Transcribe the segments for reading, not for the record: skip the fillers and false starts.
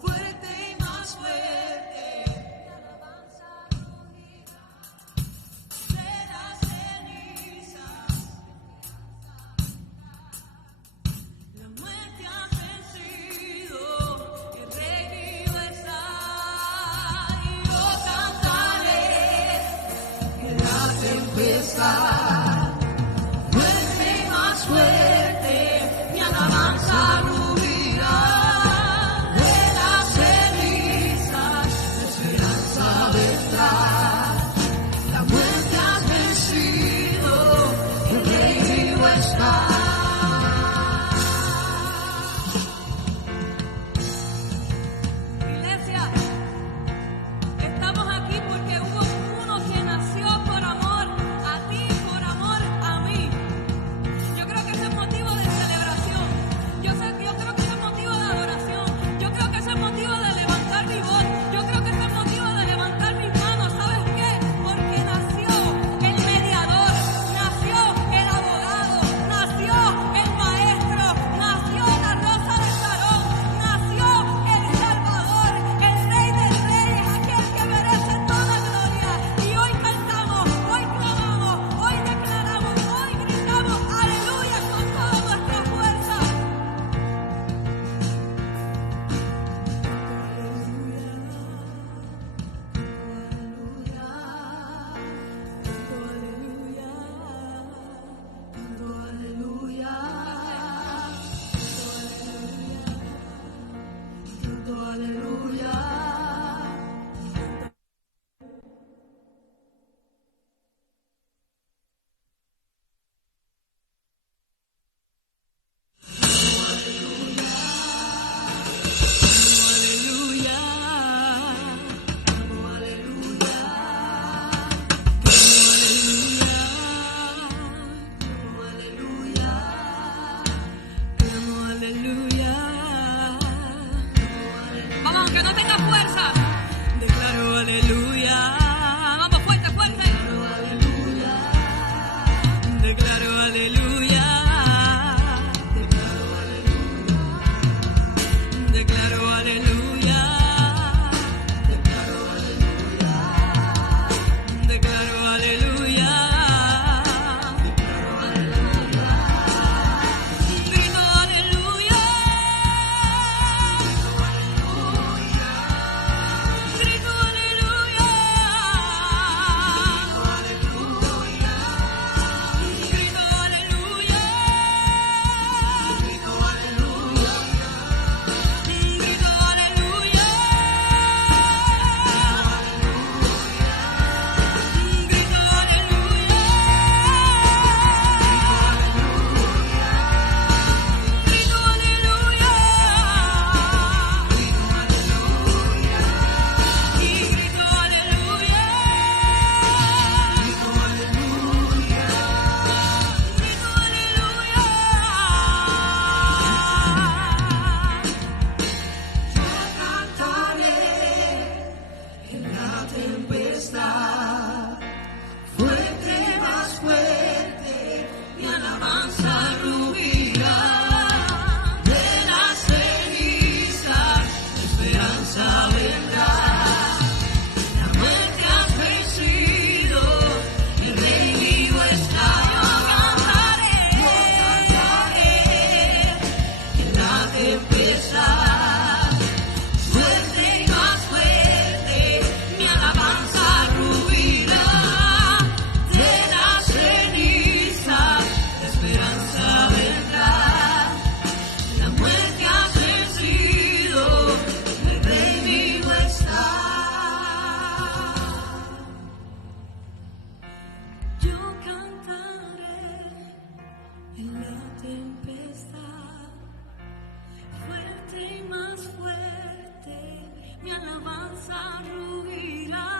fuerte y más fuerte. De las cenizas, la muerte ha vencido, el Rey vivo está. Y yo cantaré en la tempestad. Fuerte y más fuerte, mi alabanza rugirá. De las cenizas, la esperanza vendrá. La muerte has vencido, el Rey vivo está. Iglesia, estamos aquí porque hubo uno que nació por amor a ti, por amor a mí. Yo creo que ese es motivo de celebración. Yo creo que ese es motivo de adoración. Yo creo que ese es motivo de levantar mi voz. Yo creo que ese es motivo de levantar mis manos. ¿Sabes qué? Porque nació el mediador, nació el abogado, nació el maestro, nació la rosa de Sarón, nació el Salvador, el Rey de Reyes, aquel que merece toda gloria. Y hoy cantamos, hoy clamamos, hoy declaramos, hoy gritamos aleluya con toda nuestra fuerza. Vamos, aunque no tenga fuerza, declaro aleluya. Vamos, fuerte, fuerte. Declaro aleluya. Declaro aleluya. Declaro aleluya. Grito aleluya. Grito aleluya. Grito aleluya. Grito aleluya. Grito aleluya. Grito en la tempestad, fuerte más fuerte, mi alabanza rugirá. De las cenizas, la esperanza vendrá. La muerte has vencido, el Rey vivo está. Yo cantaré en la tempestad. Fuerte y más fuerte, mi alabanza rugirá. De las cenizas, la esperanza vendrá. La muerte has vencido, el Rey vivo está. Yo cantaré en la tempestad. Fuerte y más fuerte, mi alabanza rugirá.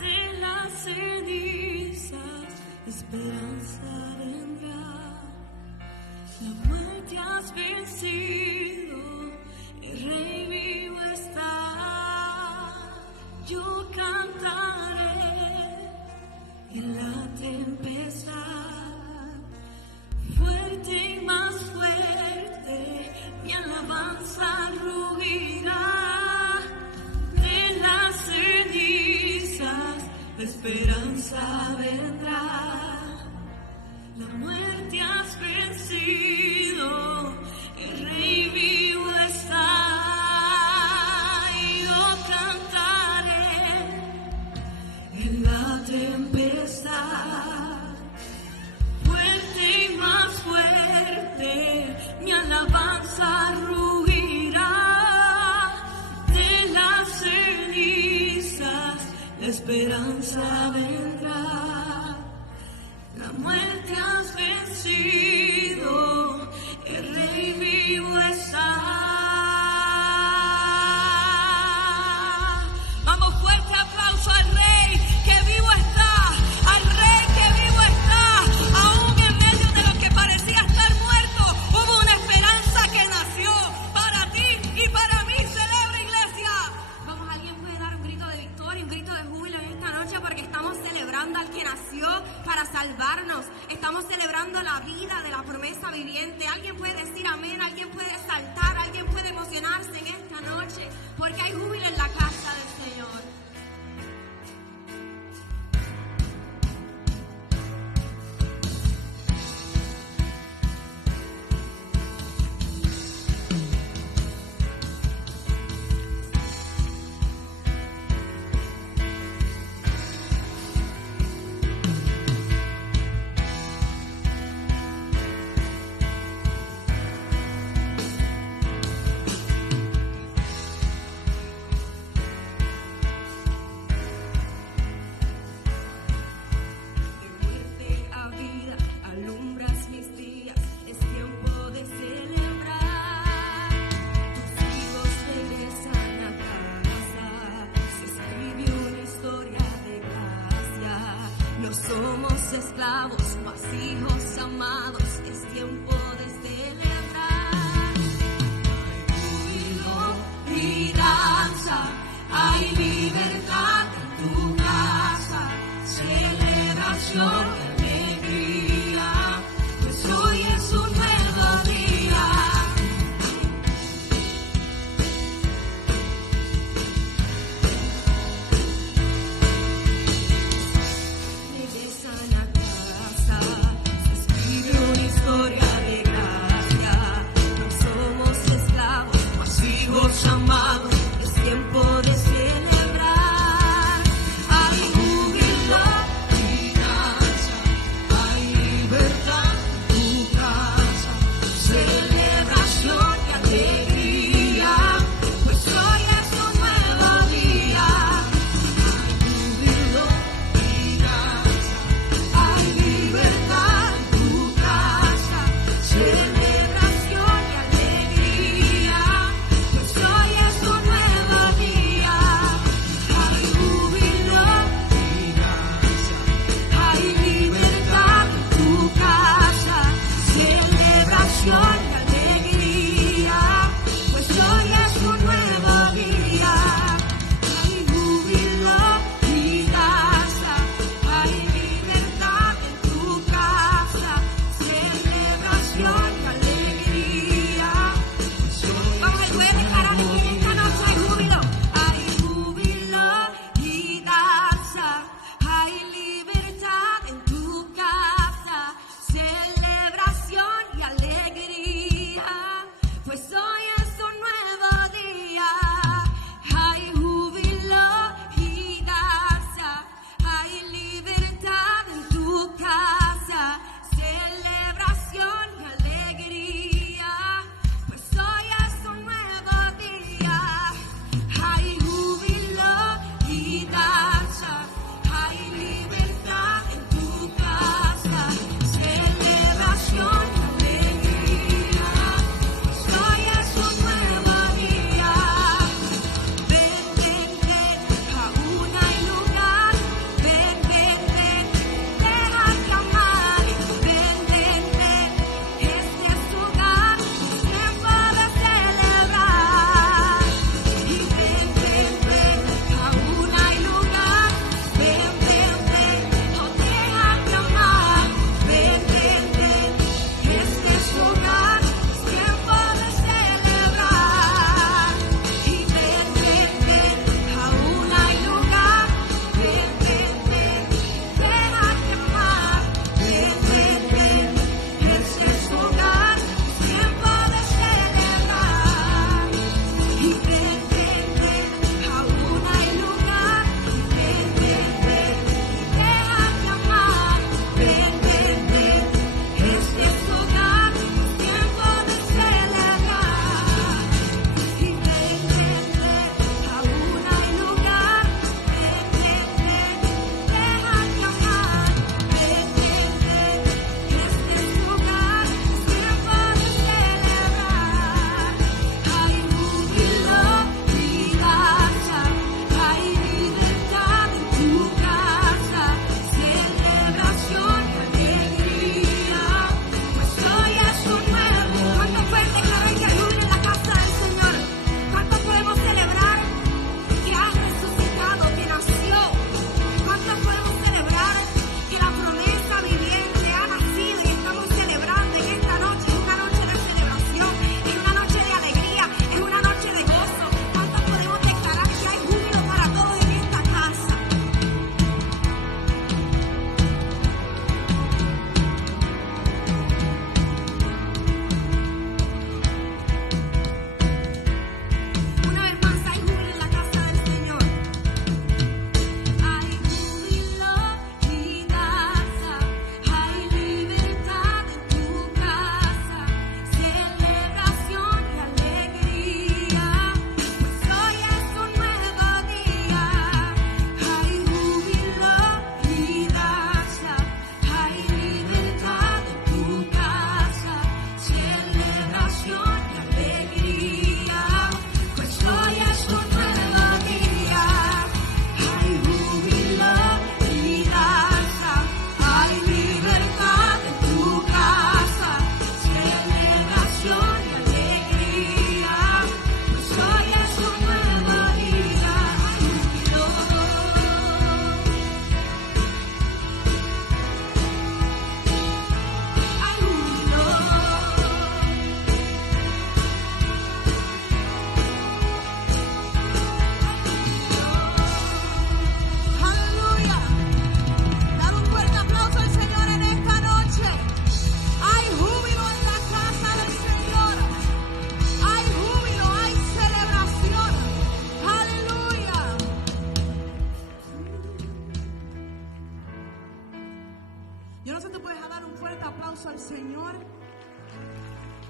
De las cenizas, esperanza vendrá. La muerte has vencido, el Rey vivo está. Yo cantaré en la tempestad. Fuerte y más fuerte, mi alabanza alabanza rugirá de las cenizas, la esperanza vendrá. La muerte has vencido, el Rey vivo está, y lo cantaré en la tempestad. Fuerte y más fuerte, mi alabanza rugirá de las cenizas, la esperanza vendrá. La muerte has vencido, el Rey vivo está. Vamos, fuerte aplauso al Rey que vivo está, al Rey que vivo está. Aún en medio de lo que parecía estar muerto, hubo una esperanza que nació para ti y para mí. Celebra, iglesia. Vamos, alguien puede dar un grito de victoria, un grito de júbilo en esta noche, porque estamos celebrando al que nació para salvarnos. Estamos celebrando la vida de la promesa viviente. Alguien puede decir amén, alguien puede saltar, alguien puede emocionarse en esta noche, porque hay júbilo en la casa del Señor. Esclavos, mas hijos amados, es tiempo de celebrar. Hay júbilo y danza, hay libertad en tu casa, celebración, alegría, pues hoy es un nuevo día. Amados, es tiempo de celebrar. Hay júbilo y danza,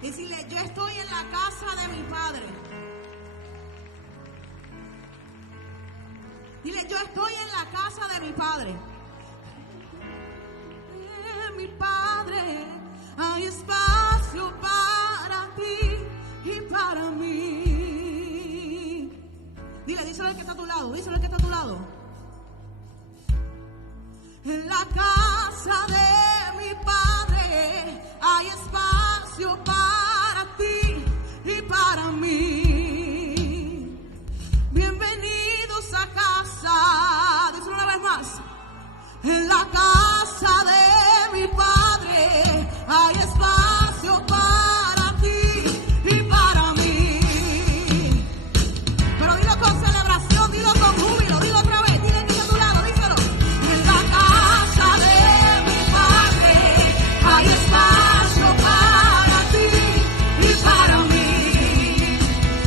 Decirle, yo estoy en la casa de mi Padre. Dile, yo estoy en la casa de mi Padre. Mi Padre, hay espacio para ti y para mí. Dile, díselo al que está a tu lado, díselo al que está a tu lado. En la casa de mi Padre hay espacio para ti y para mí. Bienvenidos a casa. Díselo una vez más. En la casa de mi Padre hay espacio para ti y para mí. Pero dilo con celebración, dilo con júbilo, dilo otra vez, dile que está a tu lado, díselo. En la casa de mi Padre hay espacio para ti y para mí.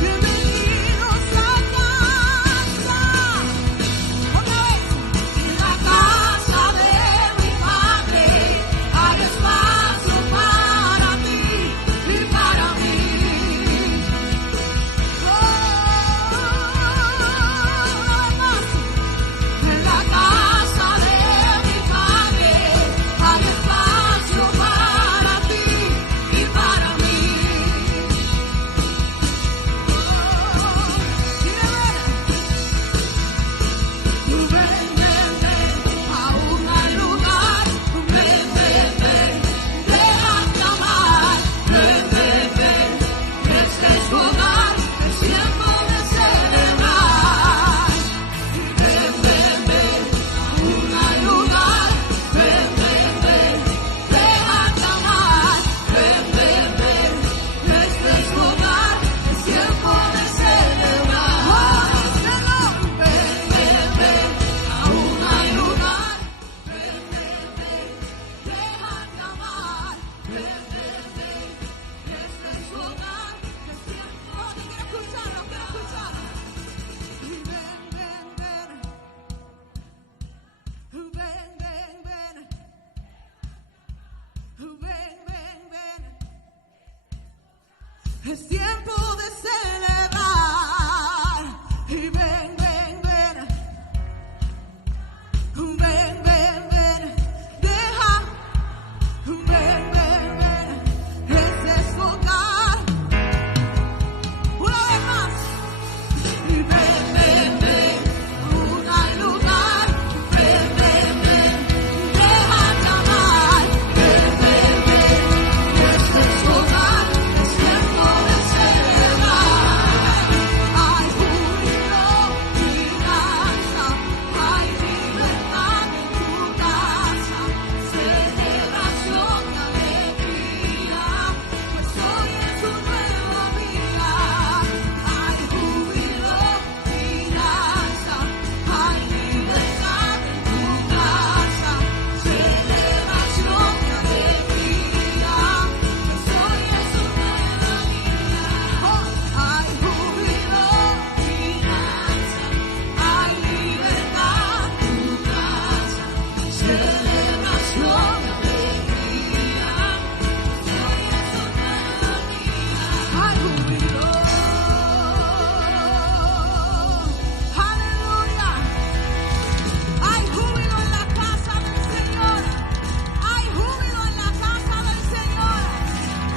Bienvenidos a casa. Otra vez. En la casa de mi Padre hay espacio para ti y para mí. En la casa de mi Padre hay espacio para ti y para mí. Ven, ven, ven, aún hay lugar. Ven, ven, ven, déjate amar. Ven, ven, ven, este es tu hogar, es tiempo de celebrar. Ven, ven, ven, aún hay lugar. Ven, ven, ven, déjate amar. Ven, ven, ven, este es tu hogar, es tiempo de celebrar. Ven, ven, ven, aún hay lugar. Ven, ven, ven, déjate amar. Ven, ven, ven, este es tu hogar, es tiempo. Quiero escucharlo, quiero escucharlo. Ven, ven, ven. Ven, ven, ven. Ven, ven, ven. Es tiempo de celebrar. Y ven, ven, ven. Ven, ven, ven. Deja. Ven, ven, ven. Este es tu hogar. Una vez más. Y ven, ven, ven. Aún hay lugar. Ven, ven, ven. Déjate amar. Ven, ven, ven. Este es tu hogar. Es tiempo de celebrar. Hay júbilo y danza. Hay libertad en tu casa. Celebración y alegría. Pues hoy es un nuevo día. Hay júbilo y danza. Hay libertad en tu casa. Celebración y alegría. Pues hoy es un nuevo día. Hay júbilo y danza. Hay libertad en tu casa. Celebración y alegría. Pues hoy es un nuevo día. Hay júbilo. Aleluya. Hay júbilo en la casa del Señor. Hay júbilo en la casa del Señor.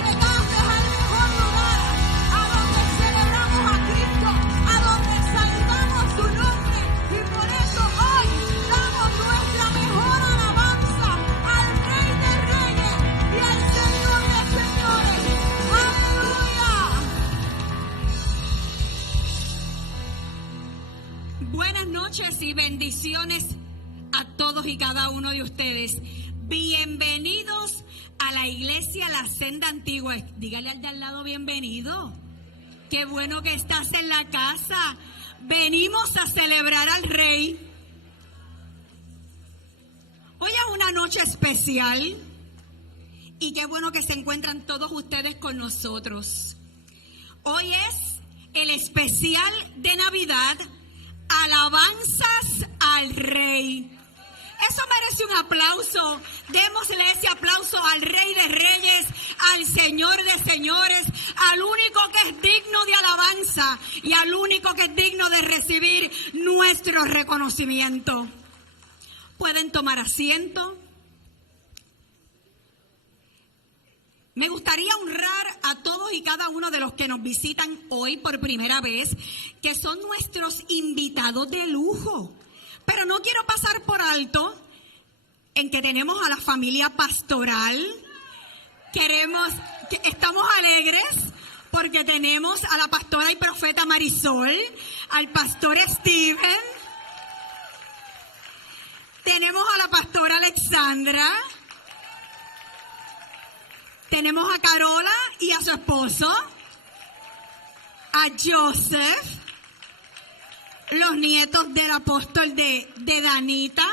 Llegaste al mejor lugar, a donde celebramos a Cristo, a donde exaltamos su nombre. Y por eso hoy damos nuestra mejor alabanza al Rey de Reyes y al Señor de Señores. Aleluya. Buenas noches y bendiciones a todos y cada uno de ustedes. Bienvenidos a la iglesia La Senda Antigua. Dígale al de al lado bienvenido. Qué bueno que estás en la casa. Venimos a celebrar al Rey. Hoy es una noche especial y qué bueno que se encuentran todos ustedes con nosotros. Hoy es el especial de Navidad, Alabanzas al Rey. Eso merece un aplauso Démosle ese aplauso al Rey de Reyes, al Señor de Señores, al único que es digno de alabanza y al único que es digno de recibir nuestro reconocimiento. Pueden tomar asiento. Me gustaría honrar a todos y cada uno de los que nos visitan hoy por primera vez, que son nuestros invitados de lujo. Pero no quiero pasar por alto en que tenemos a la familia pastoral. Estamos alegres porque tenemos a la pastora y profeta Marisol, al pastor Steven, tenemos a la pastora Alexandra, tenemos a Carola y a su esposo, a Joseph, los nietos del apóstol de Danita.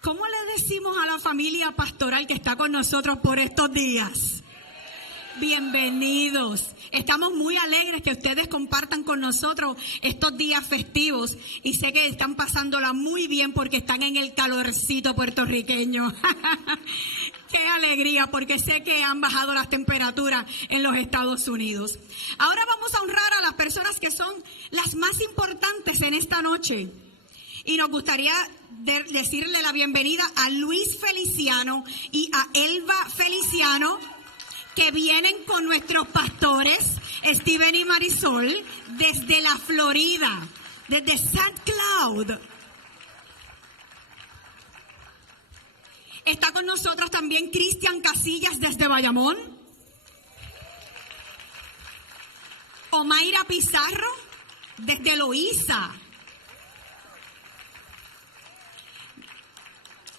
¿Cómo le decimos a la familia pastoral que está con nosotros por estos días? Bienvenidos. Estamos muy alegres que ustedes compartan con nosotros estos días festivos y sé que están pasándola muy bien porque están en el calorcito puertorriqueño. ¡Qué alegría! Porque sé que han bajado las temperaturas en los Estados Unidos. Ahora vamos a honrar a las personas que son las más importantes en esta noche. Y nos gustaría decirle la bienvenida a Luis Feliciano y a Elba Feliciano, que vienen con nuestros pastores, Steven y Marisol, desde la Florida, desde St. Cloud. Está con nosotros también Cristian Casillas desde Bayamón. Omaira Pizarro desde Loíza.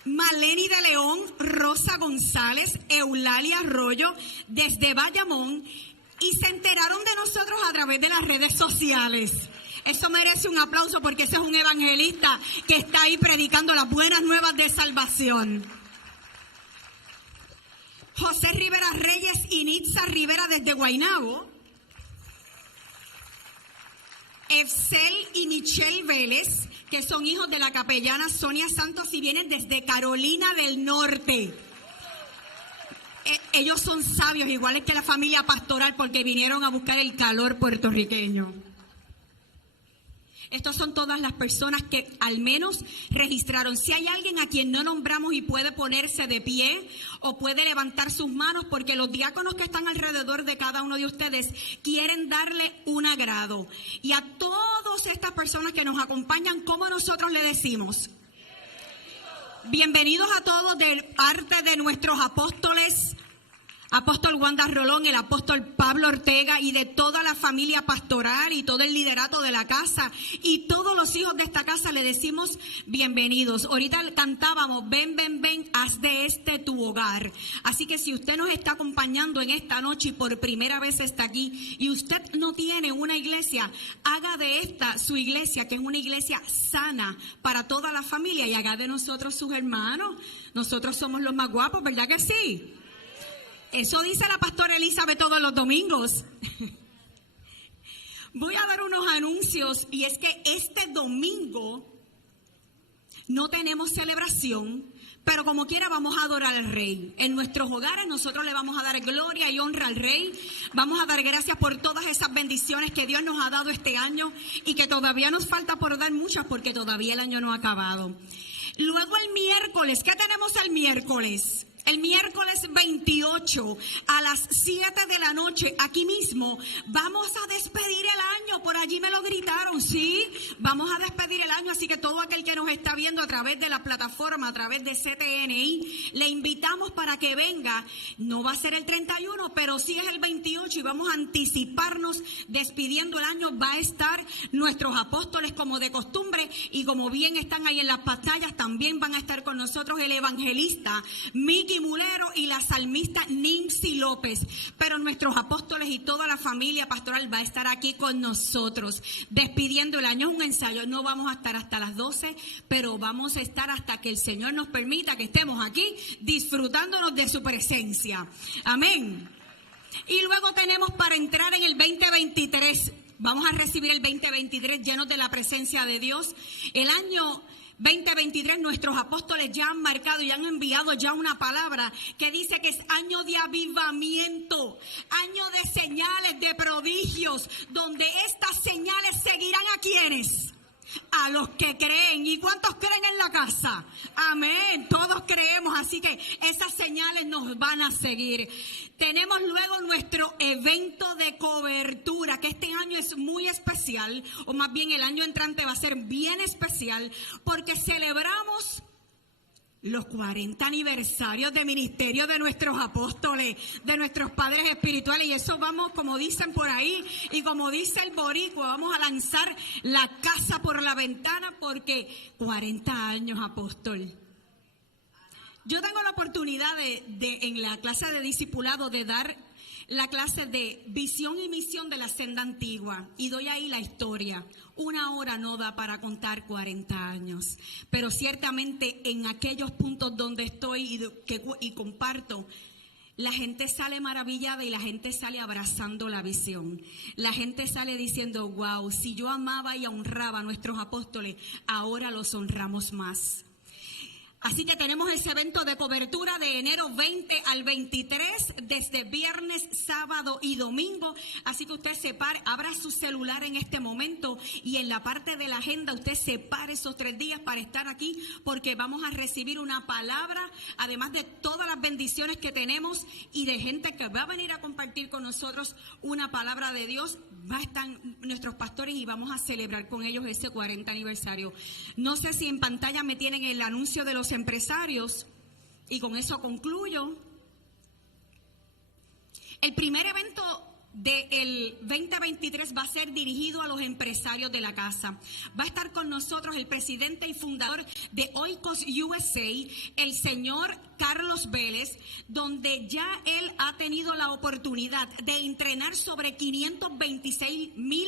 Maleni de León, Rosa González, Eulalia Arroyo, desde Bayamón, y se enteraron de nosotros a través de las redes sociales. Eso merece un aplauso porque ese es un evangelista que está ahí predicando las buenas nuevas de salvación. José Rivera Reyes y Nitza Rivera desde Guaynabo. Efsel y Michelle Vélez, que son hijos de la capellana Sonia Santos y vienen desde Carolina del Norte. Ellos son sabios, iguales que la familia pastoral, porque vinieron a buscar el calor puertorriqueño. Estas son todas las personas que al menos registraron. Si hay alguien a quien no nombramos y puede ponerse de pie o puede levantar sus manos, porque los diáconos que están alrededor de cada uno de ustedes quieren darle un agrado. Y a todas estas personas que nos acompañan, ¿cómo nosotros le decimos? Bienvenidos a todos de parte de nuestros apóstoles, apóstol Wanda Rolón, el apóstol Pablo Ortega y de toda la familia pastoral y todo el liderato de la casa y todos los hijos de esta casa le decimos bienvenidos. Ahorita cantábamos, ven, ven, ven, haz de este tu hogar. Así que si usted nos está acompañando en esta noche y por primera vez está aquí y usted no tiene una iglesia, haga de esta su iglesia, que es una iglesia sana para toda la familia, y haga de nosotros sus hermanos. Nosotros somos los más guapos, ¿verdad que sí? Eso dice la pastora Elizabeth todos los domingos. Voy a dar unos anuncios, y es que este domingo no tenemos celebración, pero como quiera vamos a adorar al Rey. En nuestros hogares nosotros le vamos a dar gloria y honra al Rey. Vamos a dar gracias por todas esas bendiciones que Dios nos ha dado este año y que todavía nos falta por dar muchas porque todavía el año no ha acabado. Luego el miércoles, ¿qué tenemos el miércoles? El miércoles 28 a las 7 de la noche, aquí mismo, vamos a despedir el año. Por allí me lo gritaron, ¿sí? Vamos a despedir el año, así que todo aquel que nos está viendo a través de la plataforma, a través de CTNI, le invitamos para que venga. No va a ser el 31, pero sí es el 28 y vamos a anticiparnos despidiendo el año. Va a estar nuestros apóstoles como de costumbre y como bien están ahí en las pantallas, también van a estar con nosotros el evangelista Miki Mulero y la salmista Nancy López, pero nuestros apóstoles y toda la familia pastoral va a estar aquí con nosotros despidiendo el año. Es un ensayo, no vamos a estar hasta las 12, pero vamos a estar hasta que el Señor nos permita que estemos aquí disfrutándonos de su presencia. Amén. Y luego tenemos para entrar en el 2023, vamos a recibir el 2023 llenos de la presencia de Dios. El año 2023, nuestros apóstoles ya han marcado y han enviado ya una palabra que dice que es año de avivamiento, año de señales, de prodigios, donde estas señales seguirán a quienes, a los que creen. ¿Y cuántos creen en la casa? Amén, todos creemos, así que esas señales nos van a seguir. Tenemos luego nuestro evento de cobertura, que este año es muy especial, o más bien el año entrante va a ser bien especial, porque celebramos los 40 aniversarios de ministerio de nuestros apóstoles, de nuestros padres espirituales, y eso vamos, como dicen por ahí, y como dice el boricua, vamos a lanzar la casa por la ventana, porque 40 años, apóstol. Yo tengo la oportunidad de en la clase de discipulado de dar la clase de visión y misión de la senda antigua, y doy ahí la historia. Una hora no da para contar 40 años, pero ciertamente en aquellos puntos donde estoy y comparto, la gente sale maravillada y la gente sale abrazando la visión. La gente sale diciendo, wow, si yo amaba y honraba a nuestros apóstoles, ahora los honramos más. Así que tenemos ese evento de cobertura de enero 20 al 23, desde viernes, sábado y domingo. Así que usted abra su celular en este momento y en la parte de la agenda usted separe esos 3 días para estar aquí, porque vamos a recibir una palabra, además de todas las bendiciones que tenemos y de gente que va a venir a compartir con nosotros una palabra de Dios. Va a estar nuestros pastores y vamos a celebrar con ellos ese 40 aniversario. No sé si en pantalla me tienen el anuncio de los empresarios, y con eso concluyo. El primer evento del 2023 va a ser dirigido a los empresarios de la casa. Va a estar con nosotros el presidente y fundador de Oikos USA, el señor Carlos Vélez, donde ya él ha tenido la oportunidad de entrenar sobre 526,000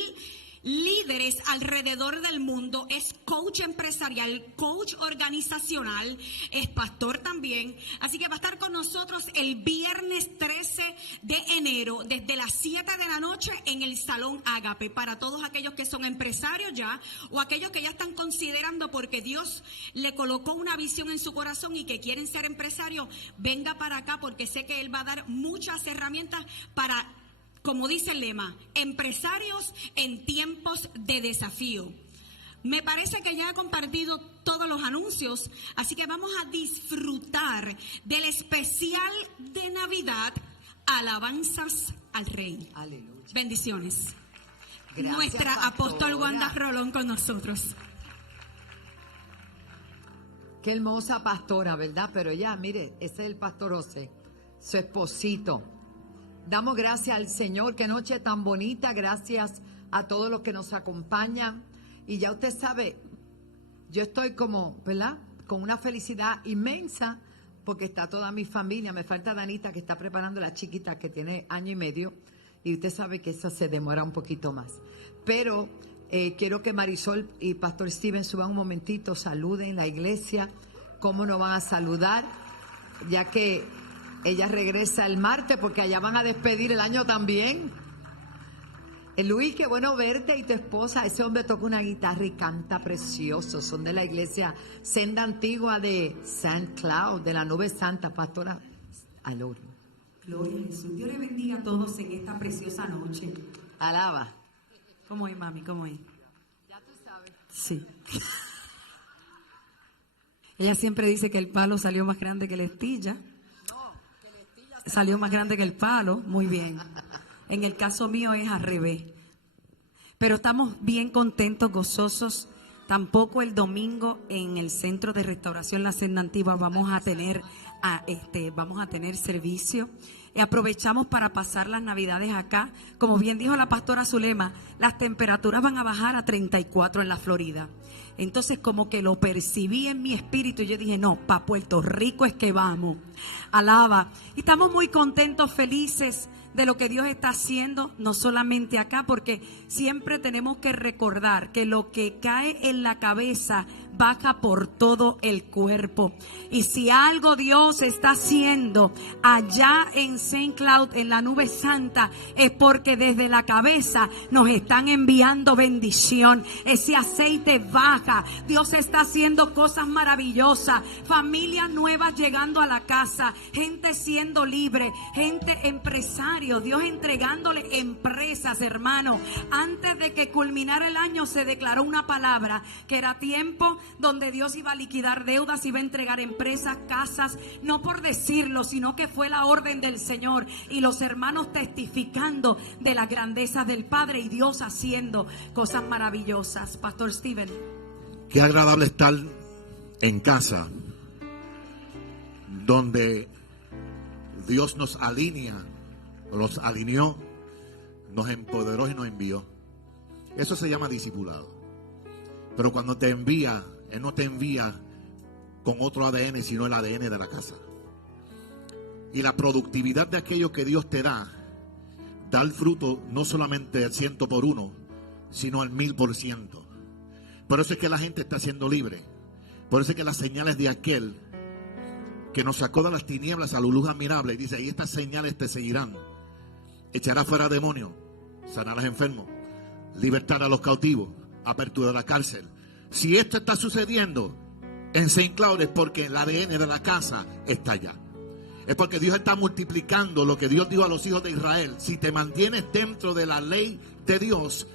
líderes alrededor del mundo. Es coach empresarial, coach organizacional, es pastor también. Así que va a estar con nosotros el viernes 13 de enero desde las 7 de la noche en el Salón Ágape, para todos aquellos que son empresarios ya, o aquellos que ya están considerando porque Dios le colocó una visión en su corazón y que quieren ser empresarios. Venga para acá, porque sé que Él va a dar muchas herramientas para, como dice el lema, empresarios en tiempos de desafío. Me parece que ya he compartido todos los anuncios, así que vamos a disfrutar del especial de Navidad, Alabanzas al Rey. Aleluya. Bendiciones. Gracias, Nuestra pastora. apóstol Wanda Rolón con nosotros. Qué hermosa pastora, ¿verdad? Pero ya, mire, ese es el pastor José, su esposito. Damos gracias al Señor, qué noche tan bonita, gracias a todos los que nos acompañan. Y ya usted sabe, yo estoy como, ¿verdad?, con una felicidad inmensa, porque está toda mi familia. Me falta Danita, que está preparando la chiquita, que tiene 1 año y medio, y usted sabe que eso se demora un poquito más. Pero quiero que Marisol y Pastor Steven suban un momentito, saluden la iglesia. ¿Cómo no van a saludar? Ya que ella regresa el martes, porque allá van a despedir el año también. Luis, qué bueno verte, y tu esposa. Ese hombre toca una guitarra y canta precioso. Son de la iglesia Senda Antigua de St. Cloud, de la Nube Santa, pastora. Aleluya. Gloria a Jesús. Dios le bendiga a todos en esta preciosa noche. Alaba. ¿Cómo es, mami? ¿Cómo es? Ya tú sabes. Sí. Ella siempre dice que el palo salió más grande que la estilla. Salió más grande que el palo. Muy bien. En el caso mío es al revés. Pero estamos bien contentos, gozosos. Tampoco el domingo en el Centro de Restauración La Senda Antigua vamos a tener servicio. Y aprovechamos para pasar las Navidades acá. Como bien dijo la pastora Zulema, las temperaturas van a bajar a 34 en la Florida. Entonces como que lo percibí en mi espíritu y yo dije, no, para Puerto Rico es que vamos. Alaba. Y estamos muy contentos, felices de lo que Dios está haciendo, no solamente acá, porque siempre tenemos que recordar que lo que cae en la cabeza baja por todo el cuerpo. Y si algo Dios está haciendo allá en St. Cloud, en la nube santa, es porque desde la cabeza nos están enviando bendición. Ese aceite baja. Dios está haciendo cosas maravillosas. Familias nuevas llegando a la casa. Gente siendo libre. Gente empresario. Dios entregándole empresas, hermano. Antes de que culminara el año se declaró una palabra que era tiempo donde Dios iba a liquidar deudas, iba a entregar empresas, casas, no por decirlo, sino que fue la orden del Señor, y los hermanos testificando de las grandezas del Padre y Dios haciendo cosas maravillosas. Pastor Steven. Qué agradable estar en casa donde Dios nos alinea, nos alineó, nos empoderó y nos envió. Eso se llama discipulado. Pero cuando te envía, Él no te envía con otro ADN, sino el ADN de la casa. Y la productividad de aquello que Dios te da el fruto no solamente al 100%, sino al 1000%. Por eso es que la gente está siendo libre. Por eso es que las señales de aquel que nos sacó de las tinieblas a la luz admirable, y dice, y estas señales te seguirán: echará fuera demonios, sanarás enfermos, libertar a los cautivos, apertura de la cárcel. Si esto está sucediendo en St. Cloud, es porque el ADN de la casa está allá. Es porque Dios está multiplicando lo que Dios dijo a los hijos de Israel: si te mantienes dentro de la ley de Dios,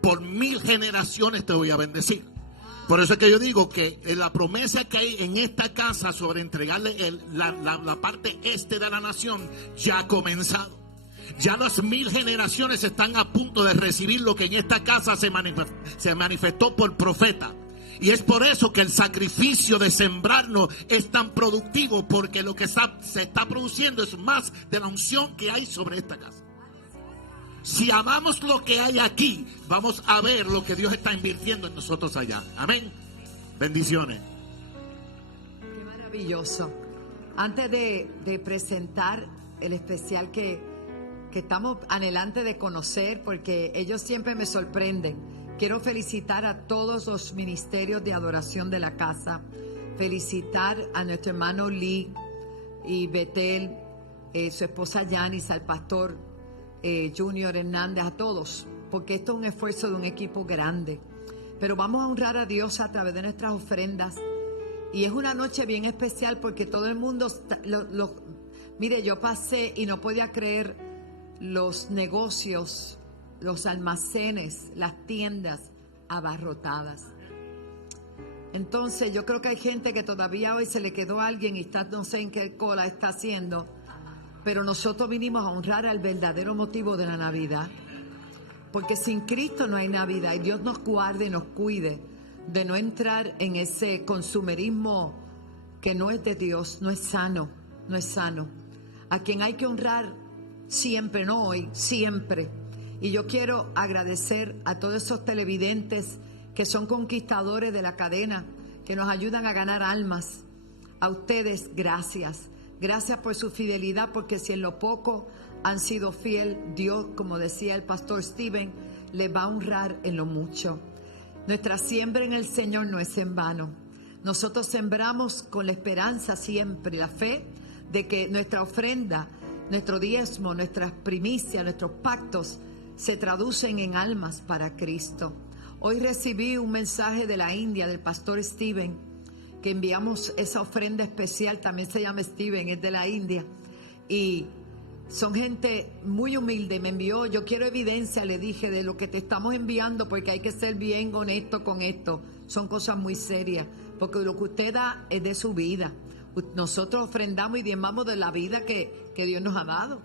por 1000 generaciones te voy a bendecir. Por eso es que yo digo que la promesa que hay en esta casa sobre entregarle la parte este de la nación ya ha comenzado. Ya las 1000 generaciones están a punto de recibir lo que en esta casa se manifestó por profeta. Y es por eso que el sacrificio de sembrarnos es tan productivo, porque lo que se está produciendo es más de la unción que hay sobre esta casa. Si amamos lo que hay aquí, vamos a ver lo que Dios está invirtiendo en nosotros allá. Amén. Bendiciones. Qué maravilloso. Antes de presentar el especial que estamos anhelantes de conocer, porque ellos siempre me sorprenden, quiero felicitar a todos los ministerios de adoración de la casa. Felicitar a nuestro hermano Lee y Betel, su esposa Yanis, al pastor Junior Hernández, a todos, porque esto es un esfuerzo de un equipo grande. Pero vamos a honrar a Dios a través de nuestras ofrendas. Y es una noche bien especial porque todo el mundo mire, yo pasé y no podía creer los negocios, los almacenes, las tiendas abarrotadas. Entonces yo creo que hay gente que todavía hoy se le quedó a alguien y está, no sé en qué cola está haciendo, pero nosotros vinimos a honrar al verdadero motivo de la Navidad, porque sin Cristo no hay Navidad. Y Dios nos guarde y nos cuide de no entrar en ese consumerismo que no es de Dios, no es sano, no es sano. A quien hay que honrar siempre, no hoy, siempre. Y yo quiero agradecer a todos esos televidentes que son conquistadores de la cadena, que nos ayudan a ganar almas. A ustedes, gracias. Gracias por su fidelidad, porque si en lo poco han sido fiel, Dios, como decía el pastor Steven, les va a honrar en lo mucho. Nuestra siembra en el Señor no es en vano. Nosotros sembramos con la esperanza siempre, la fe de que nuestra ofrenda, nuestro diezmo, nuestras primicias, nuestros pactos se traducen en almas para Cristo. Hoy recibí un mensaje de la India, del pastor Steven, que enviamos esa ofrenda especial. También se llama Steven, es de la India, y son gente muy humilde. Me envió, yo quiero evidencia, le dije, de lo que te estamos enviando, porque hay que ser bien honesto con esto. Son cosas muy serias, porque lo que usted da es de su vida. Nosotros ofrendamos y diezmamos de la vida que Dios nos ha dado.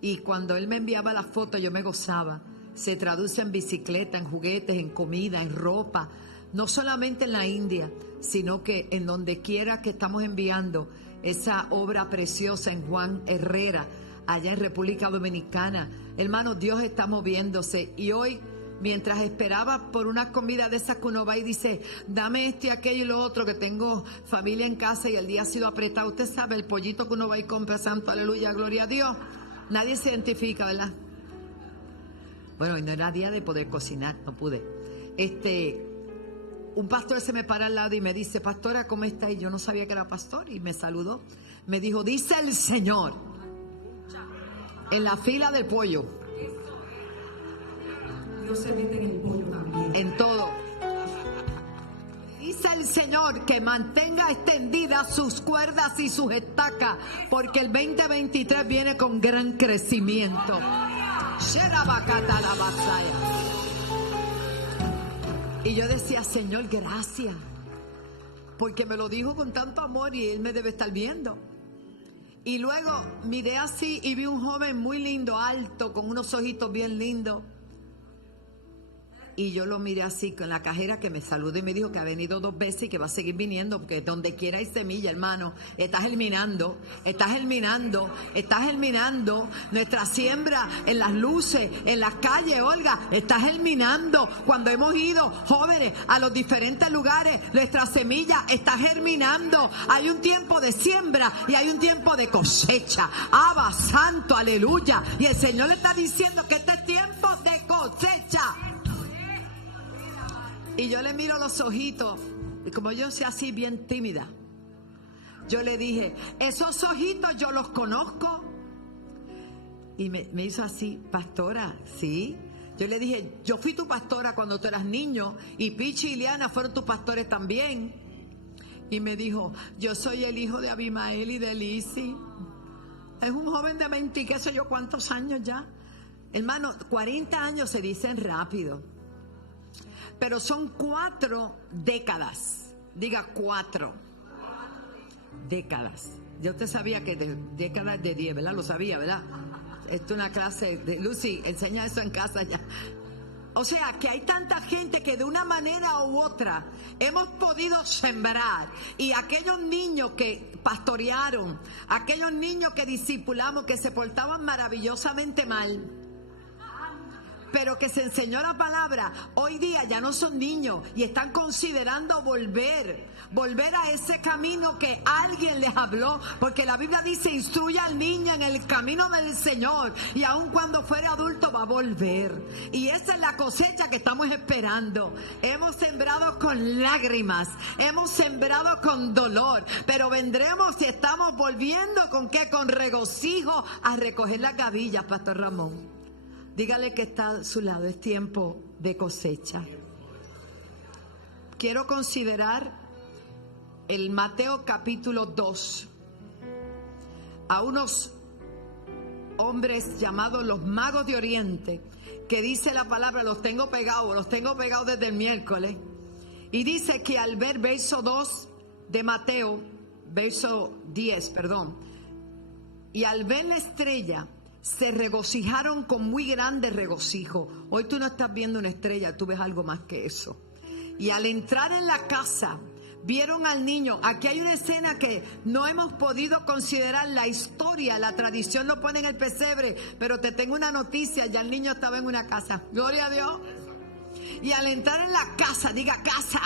Y cuando él me enviaba la foto, yo me gozaba. Se traduce en bicicleta, en juguetes, en comida, en ropa. No solamente en la India, sino que en donde quiera que estamos enviando esa obra preciosa, en Juan Herrera, allá en República Dominicana. Hermanos, Dios está moviéndose. Y hoy, mientras esperaba por una comida de esas que uno va y dice, dame esto y aquello y lo otro, que tengo familia en casa y el día ha sido apretado. Usted sabe, el pollito que uno va y compra, santo, aleluya, gloria a Dios. Nadie se identifica, ¿verdad? Bueno, y no era día de poder cocinar, no pude. Un pastor se me para al lado y me dice, pastora, ¿cómo está? Y yo no sabía que era pastor y me saludó. Me dijo, dice el Señor, en la fila del pollo. Dios se mete en el pollo también. En todo. Dice el Señor que mantenga extendidas sus cuerdas y sus estacas, porque el 2023 viene con gran crecimiento. Y yo decía, Señor, gracias, porque me lo dijo con tanto amor y Él me debe estar viendo. Y luego miré así y vi un joven muy lindo, alto, con unos ojitos bien lindos. Y yo lo miré así con la cajera, que me saludó y me dijo que ha venido 2 veces y que va a seguir viniendo, porque donde quiera hay semilla, hermano. Está germinando, está germinando, está germinando. Nuestra siembra en las luces, en las calles, Olga, está germinando. Cuando hemos ido, jóvenes, a los diferentes lugares, nuestra semilla está germinando. Hay un tiempo de siembra y hay un tiempo de cosecha. Abba, santo, aleluya. Y el Señor le está diciendo que este es tiempo de cosecha. Y yo le miro los ojitos, y como yo soy así bien tímida, yo le dije, esos ojitos yo los conozco. Y me hizo así, pastora, ¿sí? Yo le dije, yo fui tu pastora cuando tú eras niño, y Pichi y Liana fueron tus pastores también. Y me dijo, yo soy el hijo de Abimael y de Lisi. Es un joven de 20, qué sé yo cuántos años ya. Hermano, 40 años se dicen rápido. Pero son 4 décadas. Diga 4 décadas. Yo te sabía que de décadas de 10, ¿verdad? Lo sabía, ¿verdad? Esto es una clase de Lucy, enseña eso en casa ya. O sea, que hay tanta gente que de una manera u otra hemos podido sembrar. Y aquellos niños que pastorearon, aquellos niños que discipulamos, que se portaban maravillosamente mal, pero que se enseñó la palabra, hoy día ya no son niños y están considerando volver a ese camino que alguien les habló, porque la Biblia dice, instruye al niño en el camino del Señor y aun cuando fuere adulto va a volver. Y esa es la cosecha que estamos esperando. Hemos sembrado con lágrimas, hemos sembrado con dolor, pero vendremos y estamos volviendo ¿con qué? Con regocijo a recoger las gavillas, Pastor Ramón. Dígale que está a su lado, es tiempo de cosecha. Quiero considerar el Mateo capítulo 2. A unos hombres llamados los magos de Oriente, que dice la palabra, los tengo pegados desde el miércoles. Y dice que al ver verso 2 de Mateo, verso 10, perdón. Y al ver la estrella, se regocijaron con muy grande regocijo. Hoy tú no estás viendo una estrella, tú ves algo más que eso. Y al entrar en la casa, vieron al niño. Aquí hay una escena que no hemos podido considerar la historia, la tradición lo pone en el pesebre, pero te tengo una noticia, ya el niño estaba en una casa. Gloria a Dios. Y al entrar en la casa, diga casa,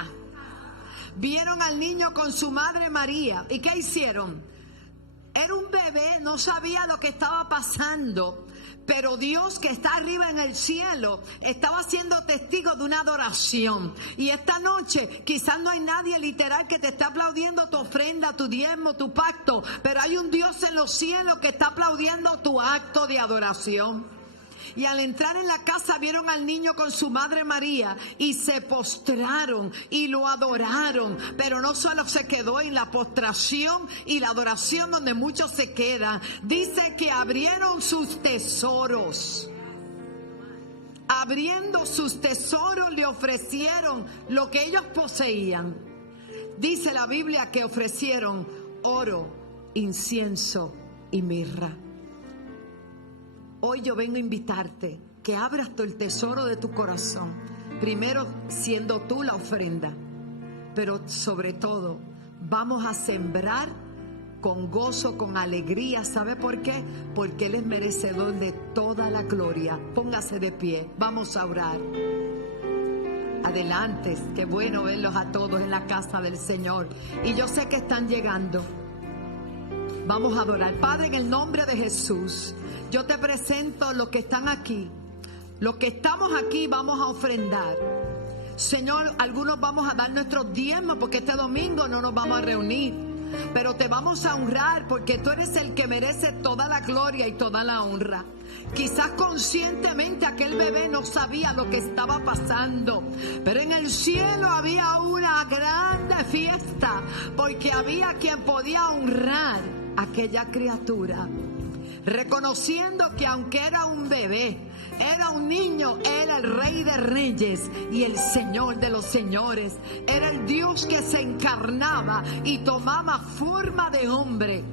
vieron al niño con su madre María. ¿Y qué hicieron? Era un bebé, no sabía lo que estaba pasando, pero Dios que está arriba en el cielo estaba siendo testigo de una adoración. Y esta noche quizás no hay nadie literal que te esté aplaudiendo tu ofrenda, tu diezmo, tu pacto, pero hay un Dios en los cielos que está aplaudiendo tu acto de adoración. Y al entrar en la casa vieron al niño con su madre María y se postraron y lo adoraron. Pero no solo se quedó en la postración y la adoración donde muchos se quedan. Dice que abrieron sus tesoros. Abriendo sus tesoros le ofrecieron lo que ellos poseían. Dice la Biblia que ofrecieron oro, incienso y mirra. Hoy yo vengo a invitarte que abras tú el tesoro de tu corazón. Primero siendo tú la ofrenda, pero sobre todo vamos a sembrar con gozo, con alegría. ¿Sabe por qué? Porque Él es merecedor de toda la gloria. Póngase de pie, vamos a orar. Adelante, qué bueno verlos a todos en la casa del Señor. Y yo sé que están llegando. Vamos a adorar. Padre, en el nombre de Jesús, yo te presento los que están aquí. Los que estamos aquí vamos a ofrendar. Señor, algunos vamos a dar nuestros diezmos porque este domingo no nos vamos a reunir. Pero te vamos a honrar porque tú eres el que merece toda la gloria y toda la honra. Quizás conscientemente aquel bebé no sabía lo que estaba pasando, pero en el cielo había una grande fiesta porque había quien podía honrar a aquella criatura, reconociendo que aunque era un bebé, era un niño, era el Rey de Reyes y el Señor de los Señores. Era el Dios que se encarnaba y tomaba forma de hombre.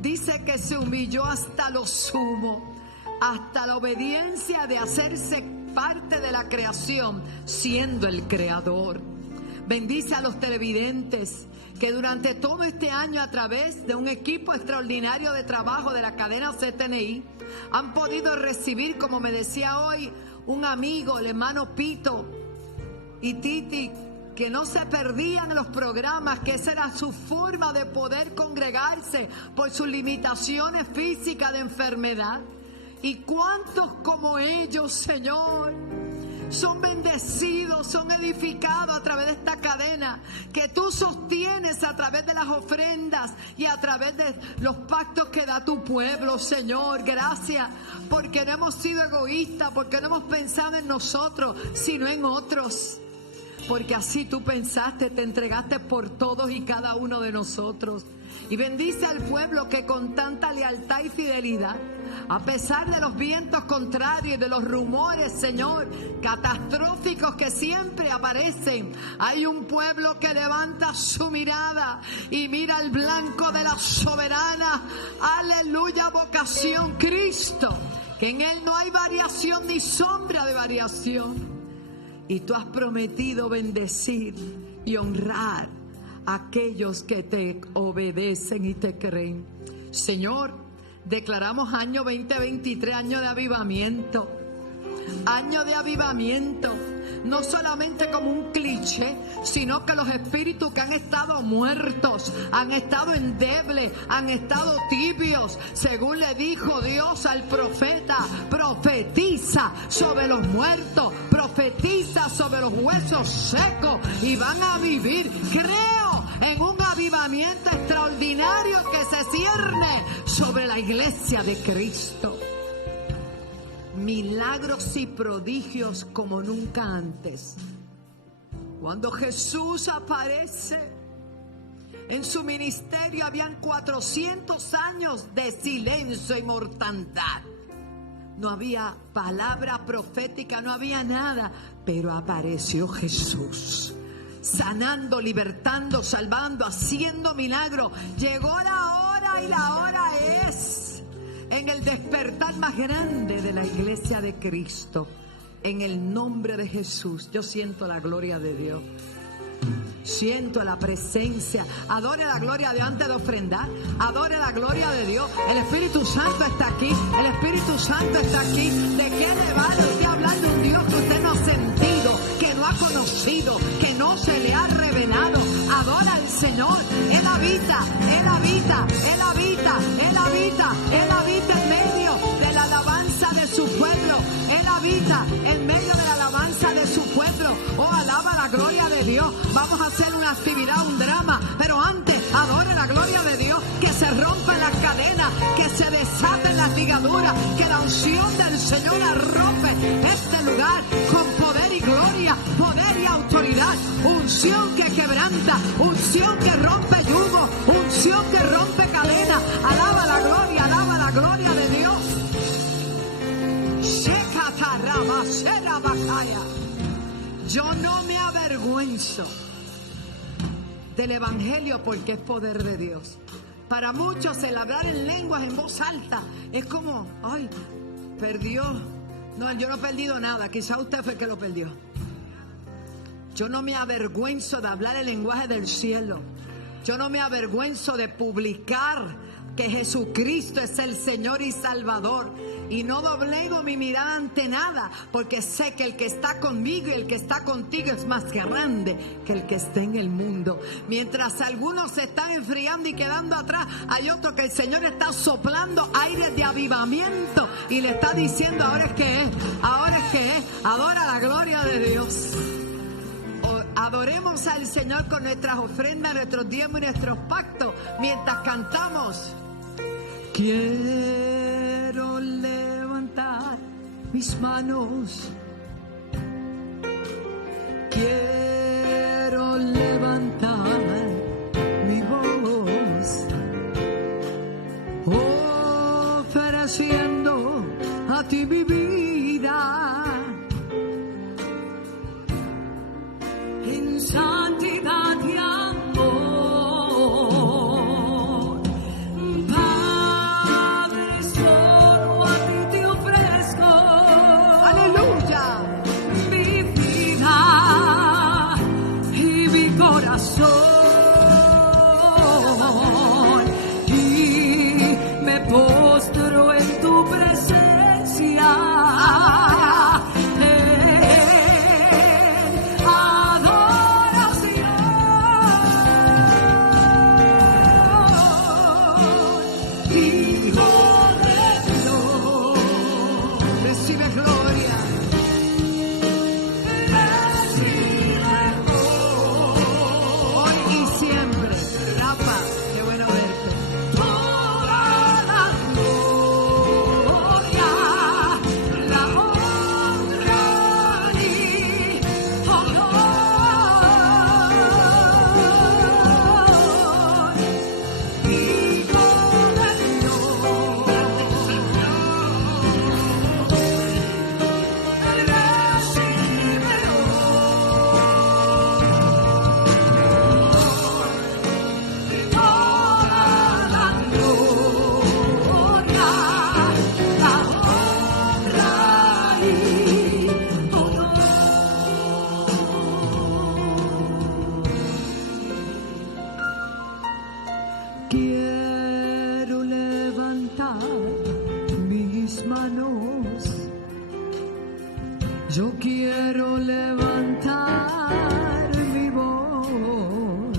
Dice que se humilló hasta lo sumo, hasta la obediencia de hacerse parte de la creación, siendo el creador. Bendice a los televidentes que durante todo este año, a través de un equipo extraordinario de trabajo de la cadena CTNI, han podido recibir, como me decía hoy un amigo, el hermano Pito y Titi, que no se perdían los programas, que esa era su forma de poder congregarse por sus limitaciones físicas de enfermedad. Y cuántos como ellos, Señor, son bendecidos, son edificados a través de esta cadena que tú sostienes a través de las ofrendas y a través de los pactos que da tu pueblo, Señor. Gracias, porque no hemos sido egoístas, porque no hemos pensado en nosotros, sino en otros. Porque así tú pensaste, te entregaste por todos y cada uno de nosotros. Y bendice al pueblo que con tanta lealtad y fidelidad, a pesar de los vientos contrarios, de los rumores, Señor, catastróficos que siempre aparecen, hay un pueblo que levanta su mirada y mira al blanco de la soberana, aleluya, vocación, Cristo, que en Él no hay variación ni sombra de variación. Y tú has prometido bendecir y honrar a aquellos que te obedecen y te creen. Señor, declaramos año 2023, año de avivamiento. Año de avivamiento, no solamente como un cliché, sino que los espíritus que han estado muertos, han estado endebles, han estado tibios, según le dijo Dios al profeta, profetiza sobre los muertos, profetiza sobre los huesos secos y van a vivir. Creo en un avivamiento extraordinario que se cierne sobre la iglesia de Cristo. Milagros y prodigios como nunca antes. Cuando Jesús aparece en su ministerio, habían 400 años de silencio y mortandad. No había palabra profética, no había nada, pero apareció Jesús, sanando, libertando, salvando, haciendo milagros. Llegó la hora y la hora es en el despertar más grande de la iglesia de Cristo. En el nombre de Jesús, yo siento la gloria de Dios. Siento la presencia. Adore la gloria de Dios antes de ofrendar. Adore la gloria de Dios. El Espíritu Santo está aquí. El Espíritu Santo está aquí. ¿De qué le vale usted hablar de un Dios que usted no ha sentido, que no ha conocido, que no se le ha revelado? Adora al Señor. Él habita, Él habita, Él habita, Él habita, Él habita en medio de la alabanza de su pueblo. Él habita en medio de la alabanza de su pueblo. Oh, alaba la gloria de Dios. Vamos a hacer una actividad, un drama, pero antes adore la gloria de Dios. Que se rompan las cadenas, que se desaten las ligaduras, que la unción del Señor arrope este lugar con poder y gloria, poder y autoridad. Unción que quebranta, unción que rompe yugo, unción que rompe cadenas. Alaba la gloria de Dios. Yo no me avergüenzo del evangelio porque es poder de Dios. Para muchos el hablar en lenguas en voz alta es como, ay, perdió. No, yo no he perdido nada, quizá usted fue el que lo perdió. Yo no me avergüenzo de hablar el lenguaje del cielo. Yo no me avergüenzo de publicar que Jesucristo es el Señor y Salvador. y no doblego mi mirada ante nada, porque sé que el que está conmigo y el que está contigo es más grande que el que está en el mundo. Mientras algunos se están enfriando y quedando atrás, hay otro que el Señor está soplando aires de avivamiento y le está diciendo: ahora es que es, ahora es que es. Adora la gloria de Dios. Adoremos al Señor con nuestras ofrendas, nuestros diezmos y nuestros pactos mientras cantamos. Quiero levantar mis manos, quiero levantar mi voz, ofreciendo a ti mi vida. En santidad y amor, Padre, solo a ti te ofrezco. Aleluya. Mi vida y mi corazón, y me postro en tu presencia. Quiero levantar mis manos, yo quiero levantar mi voz,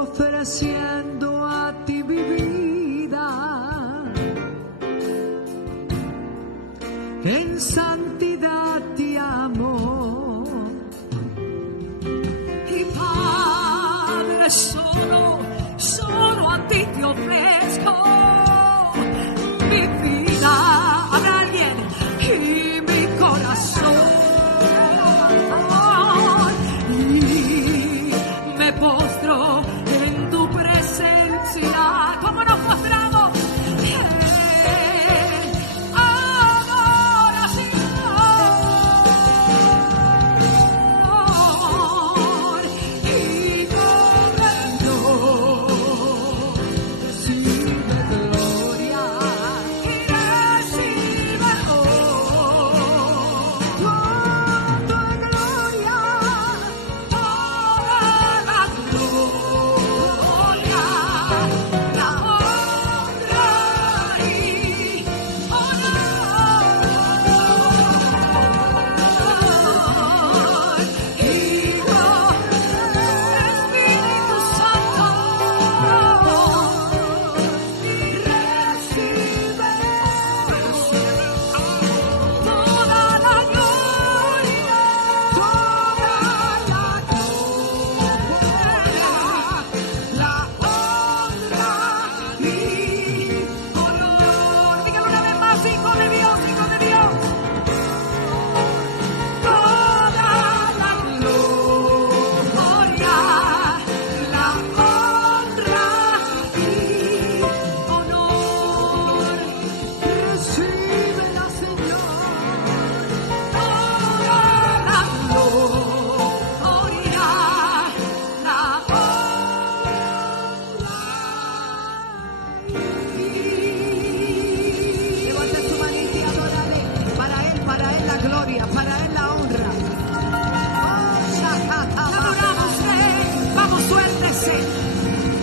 ofreciendo a ti mi vida, en santidad y amor. Y Padre, solo a ti te ofrezco mi vida. ¿Habrá alguien? Y mi corazón, y me postro en tu presencia. ¿Cómo nos postramos?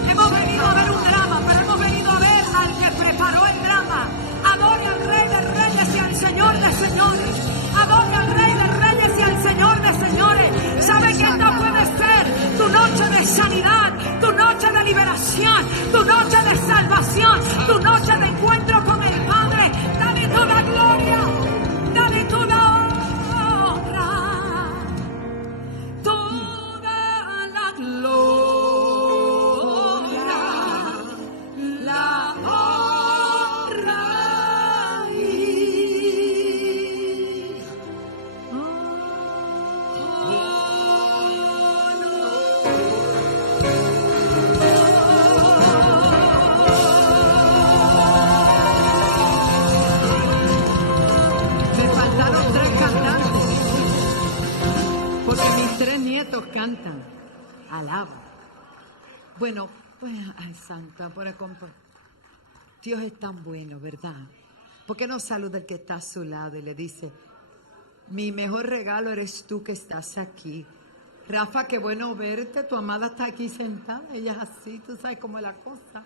Hemos venido a ver un drama, pero hemos venido a ver al que preparó el drama. sanidad, tu noche de liberación, tu noche de salvación, tu noche de encuentro con el Padre. Dale toda gloria, dale toda honra, toda la gloria, la honra y Me faltaron 3 cantantes, porque mis 3 nietos cantan. Alabo. Bueno, pues, ay, Santa, por acompañar. Dios es tan bueno, ¿verdad? ¿Por qué no saluda el que está a su lado y le dice, mi mejor regalo eres tú que estás aquí? Rafa, qué bueno verte, tu amada está aquí sentada, ella es así, tú sabes cómo es la cosa.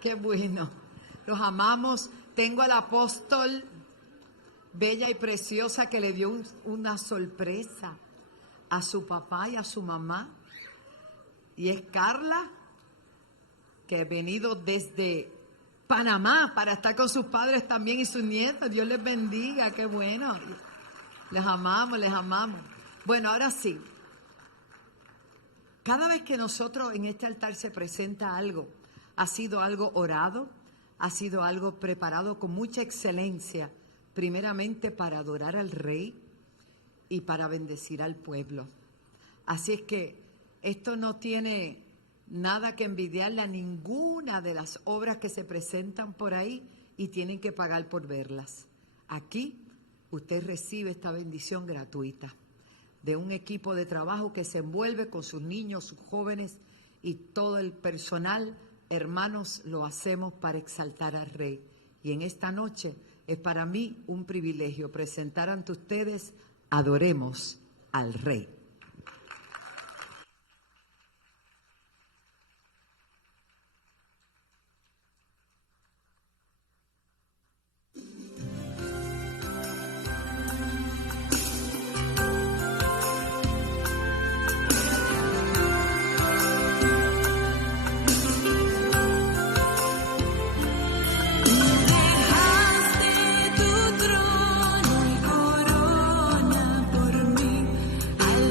Qué bueno, los amamos. Tengo al apóstol bella y preciosa que le dio una sorpresa a su papá y a su mamá. Y es Carla, que ha venido desde Panamá para estar con sus padres también y sus nietos. Dios les bendiga, qué bueno. Les amamos, les amamos. Bueno, ahora sí. Cada vez que nosotros en este altar se presenta algo, ha sido algo orado, ha sido algo preparado con mucha excelencia, primeramente para adorar al Rey y para bendecir al pueblo. Así es que esto no tiene nada que envidiarle a ninguna de las obras que se presentan por ahí y tienen que pagar por verlas. Aquí usted recibe esta bendición gratuita de un equipo de trabajo que se envuelve con sus niños, sus jóvenes y todo el personal. Hermanos, lo hacemos para exaltar al Rey. Y en esta noche es para mí un privilegio presentar ante ustedes Adoremos al Rey. Dejaste tu trono y corona por mí, al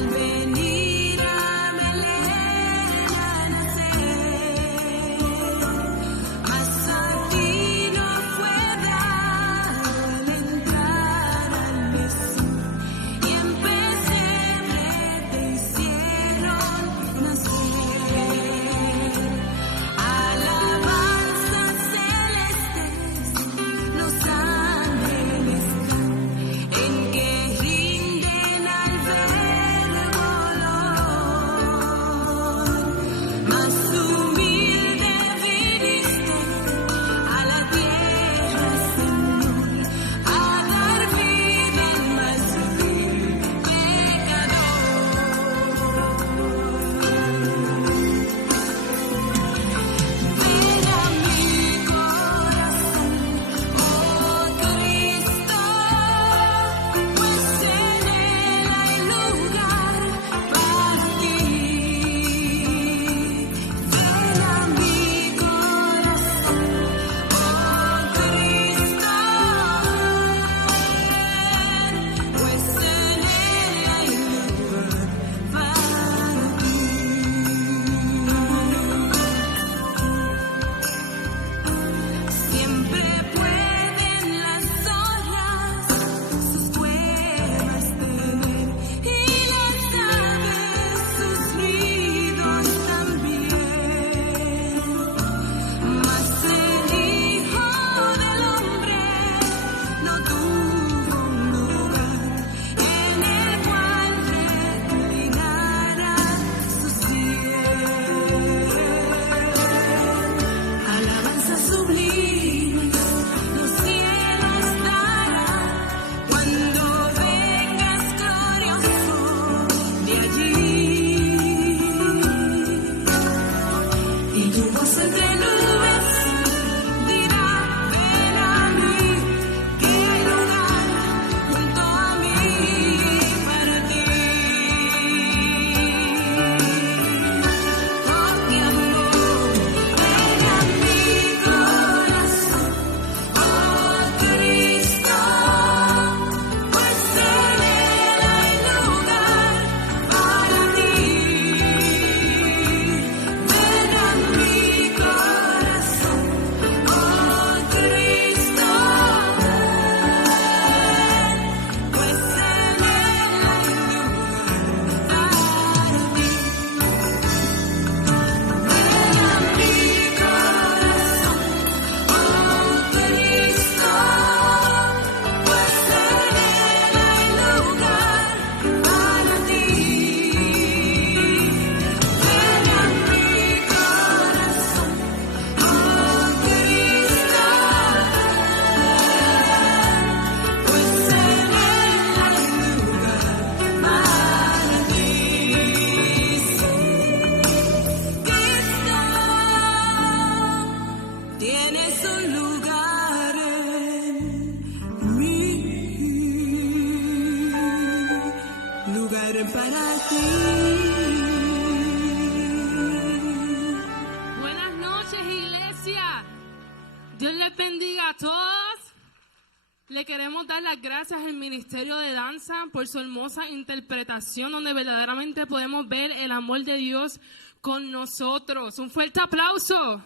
Le queremos dar las gracias al Ministerio de Danza por su hermosa interpretación, donde verdaderamente podemos ver el amor de Dios con nosotros. Un fuerte aplauso.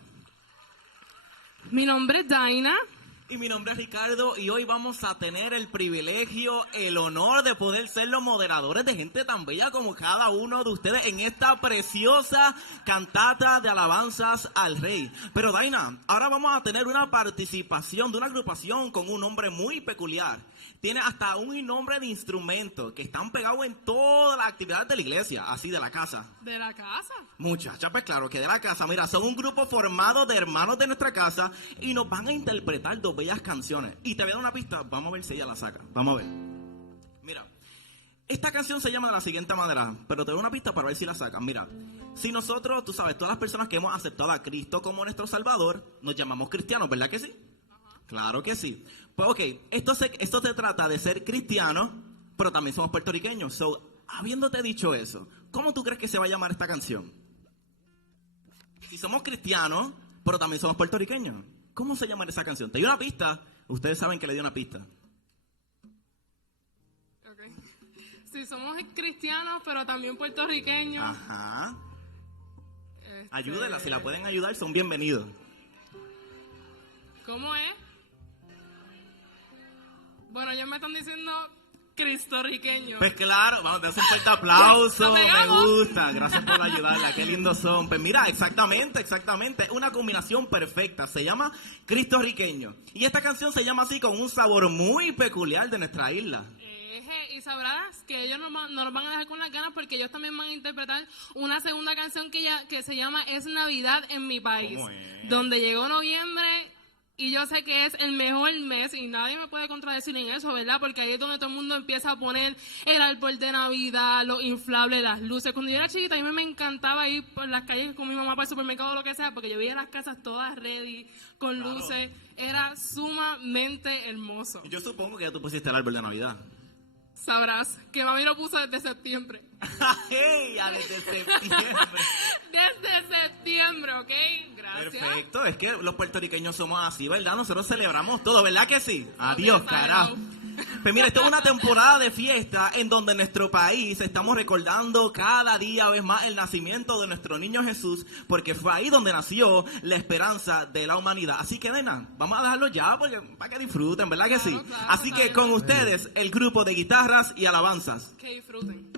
Mi nombre es Daina. Y mi nombre es Ricardo y hoy vamos a tener el privilegio, el honor de poder ser los moderadores de gente tan bella como cada uno de ustedes en esta preciosa cantata de alabanzas al Rey. Pero Daina, ahora vamos a tener una participación de una agrupación con un nombre muy peculiar. Tiene hasta un nombre de instrumento que están pegados en todas las actividades de la iglesia, así de la casa. ¿De la casa? Muchachas, pues claro que de la casa. Mira, son un grupo formado de hermanos de nuestra casa y nos van a interpretar dos bellas canciones. Y te voy a dar una pista, vamos a ver si ella la saca. Vamos a ver. Mira, esta canción se llama de la siguiente manera, pero te doy una pista para ver si la sacan. Mira, si nosotros, tú sabes, todas las personas que hemos aceptado a Cristo como nuestro Salvador, nos llamamos cristianos, ¿verdad que sí? Claro que sí. Pues ok, esto se trata de ser cristianos, pero también somos puertorriqueños. So, habiéndote dicho eso, ¿cómo tú crees que se va a llamar esta canción? Si somos cristianos, pero también somos puertorriqueños, ¿cómo se llama esa canción? Te di una pista, ustedes saben que le di una pista. Okay. Si somos cristianos, pero también puertorriqueños. Ajá. Ayúdenla, si la pueden ayudar, son bienvenidos. ¿Cómo es? Bueno, ellos me están diciendo cristorriqueño. Pues claro, vamos a darse un fuerte aplauso, ¿Lo me pegamos? gusta, gracias por ayudarla, qué lindos son. Pues mira, exactamente, una combinación perfecta, se llama cristorriqueño. Y esta canción se llama así con un sabor muy peculiar de nuestra isla. Y sabrás que ellos no nos van a dejar con las ganas porque ellos también van a interpretar una segunda canción que se llama Es Navidad en mi país. ¿Cómo es? Donde llegó noviembre y yo sé que es el mejor mes y nadie me puede contradecir en eso, ¿verdad? Porque ahí es donde todo el mundo empieza a poner el árbol de Navidad, los inflables, las luces. Cuando yo era chiquita, a mí me encantaba ir por las calles con mi mamá para el supermercado o lo que sea, porque yo veía las casas todas ready, con Claro. luces. Era sumamente hermoso. Yo supongo que ya tú pusiste el árbol de Navidad. Sabrás que mami lo puso desde septiembre. ¡Hey! Ya desde septiembre. Desde septiembre, ¿ok? Gracias. Perfecto, es que los puertorriqueños somos así, ¿verdad? Nosotros celebramos todo, ¿verdad que sí? Adiós, carajo. Pues mira, esto es una temporada de fiesta en donde en nuestro país estamos recordando cada día vez más el nacimiento de nuestro niño Jesús, porque fue ahí donde nació la esperanza de la humanidad. Así que, nena, vamos a dejarlo ya para que disfruten, ¿verdad que sí? Claro, Así que con ustedes, el grupo de guitarras y alabanzas. Que disfruten.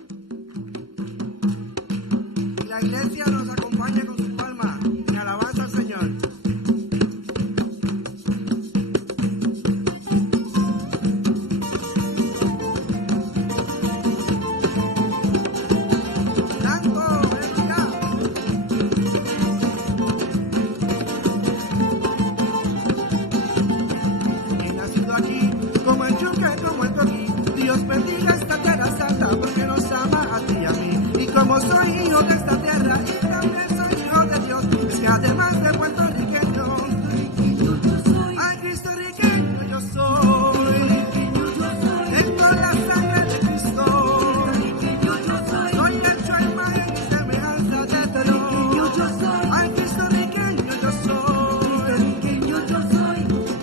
La iglesia nos acompaña con sus palmas y alabanza al Señor. He nacido aquí como el yunque, como el coquí. Dios bendiga esta tierra santa porque nos ama a ti y a mí. Y como soy hijo de esta tierra y también soy hijo de Dios, es que además de puertorriqueño, ay, cristorriqueño yo soy. Tengo la sangre de Cristo. Soy hecho a imagen y semejanza de Dios. Ay, cristorriqueño yo soy.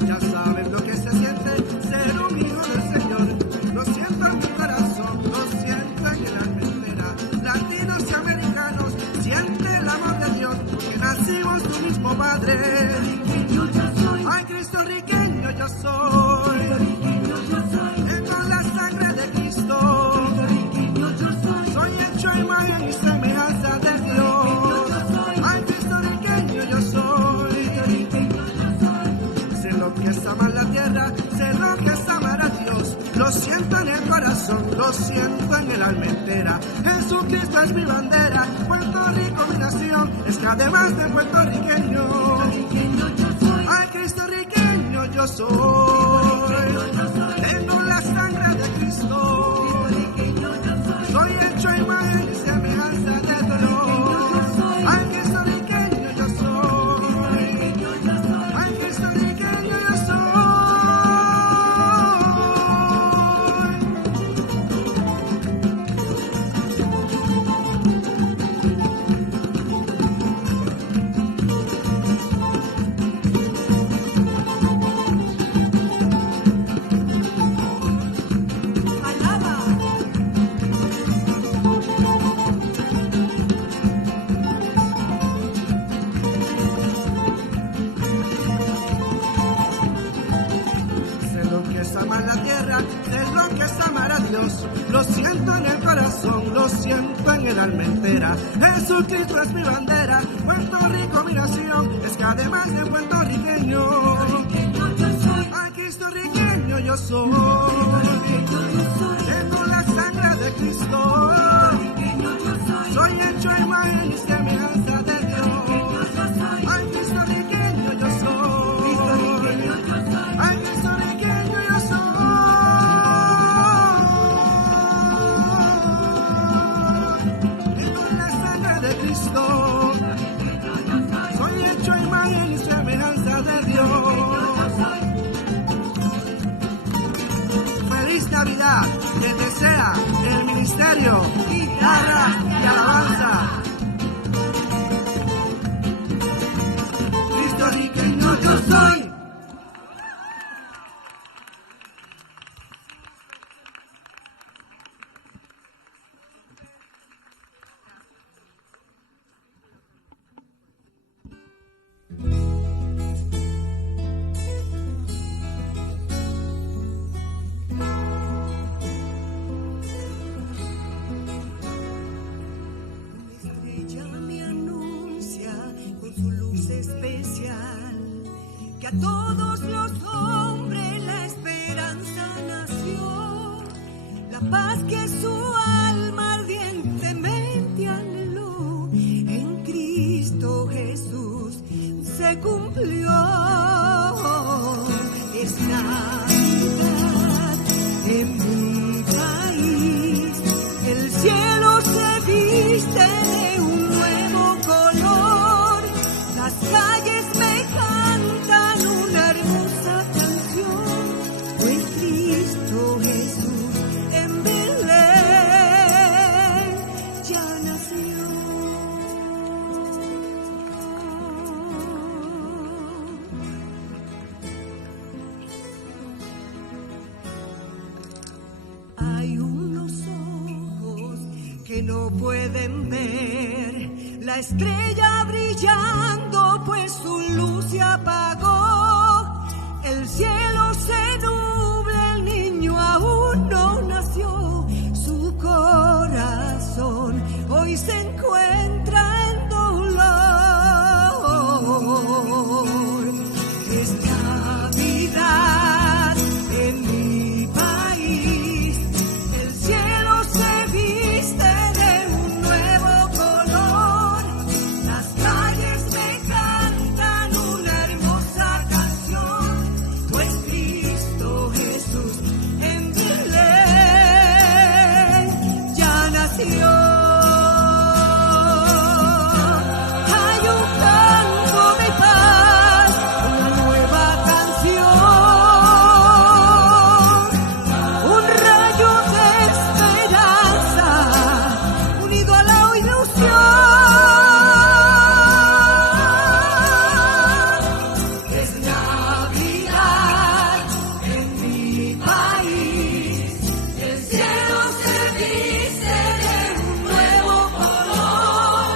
Ya sabes lo que se siente ser un hijo del Señor. Lo siento en mi corazón, lo siento en el alma entera. Latinos y americanos, siente el amor de Dios, porque nacimos tu mismo Padre. Ay, cristorriqueño yo soy. Tengo la sangre de Cristo. Soy hecho a imagen y semejanza de Dios. Ay, cristorriqueño yo soy. Sé lo que es amar la tierra, sé lo que es amar a Dios. Lo siento en el corazón, lo siento en el alma entera. Jesucristo es mi bandera, Puerto Rico mi nación. Es que además de puertorriqueño, ay, cristorriqueño yo soy. Tengo la sangre de Cristo. Soy hecho a imagen y semejanza de Dios. Ay, cristorriqueño yo soy. Ay, cristorriqueño yo soy. tierra, sé lo que es amar a Dios. Lo siento en el corazón, lo siento en el alma entera. Jesucristo es mi bandera, Puerto Rico mi nación, es que además de puertorriqueño, ay, cristorriqueño yo soy. Tengo la sangre de Cristo, soy hecho a imagen y semejanza de Dios. Ay, cristorriqueño yo soy. Ay, cristorriqueño yo soy. Tengo la sangre de Cristo, soy hecho a imagen y semejanza de Dios. Feliz Navidad, les desea el ministerio Guitarra y Alabanza. Cristorriqueño yo soy. Ella me anuncia con su luz especial que a todos los hombres la esperanza nació, la paz que su alma ardientemente anheló en Cristo Jesús se cumplió. Es Navidad en mi país, el cielo se viste de un nuevo color, las calles me cantan una hermosa canción, pues Cristo Jesús en Belén ya nació. Hay unos ojos que no pueden ver la estrella brillando, pues su luz se apagó. El cielo se nubla, el niño aún no nació. Su corazón hoy se encuentra en dolor. Es Navidad en mi país, el cielo se viste de un nuevo color, las calles me cantan una hermosa canción, pues Cristo Jesús en Belén ya nació. Hay un canto de paz, una nueva canción, un rayo de esperanza unido a la ilusión. Es Navidad en mi país, el cielo se viste de un nuevo color,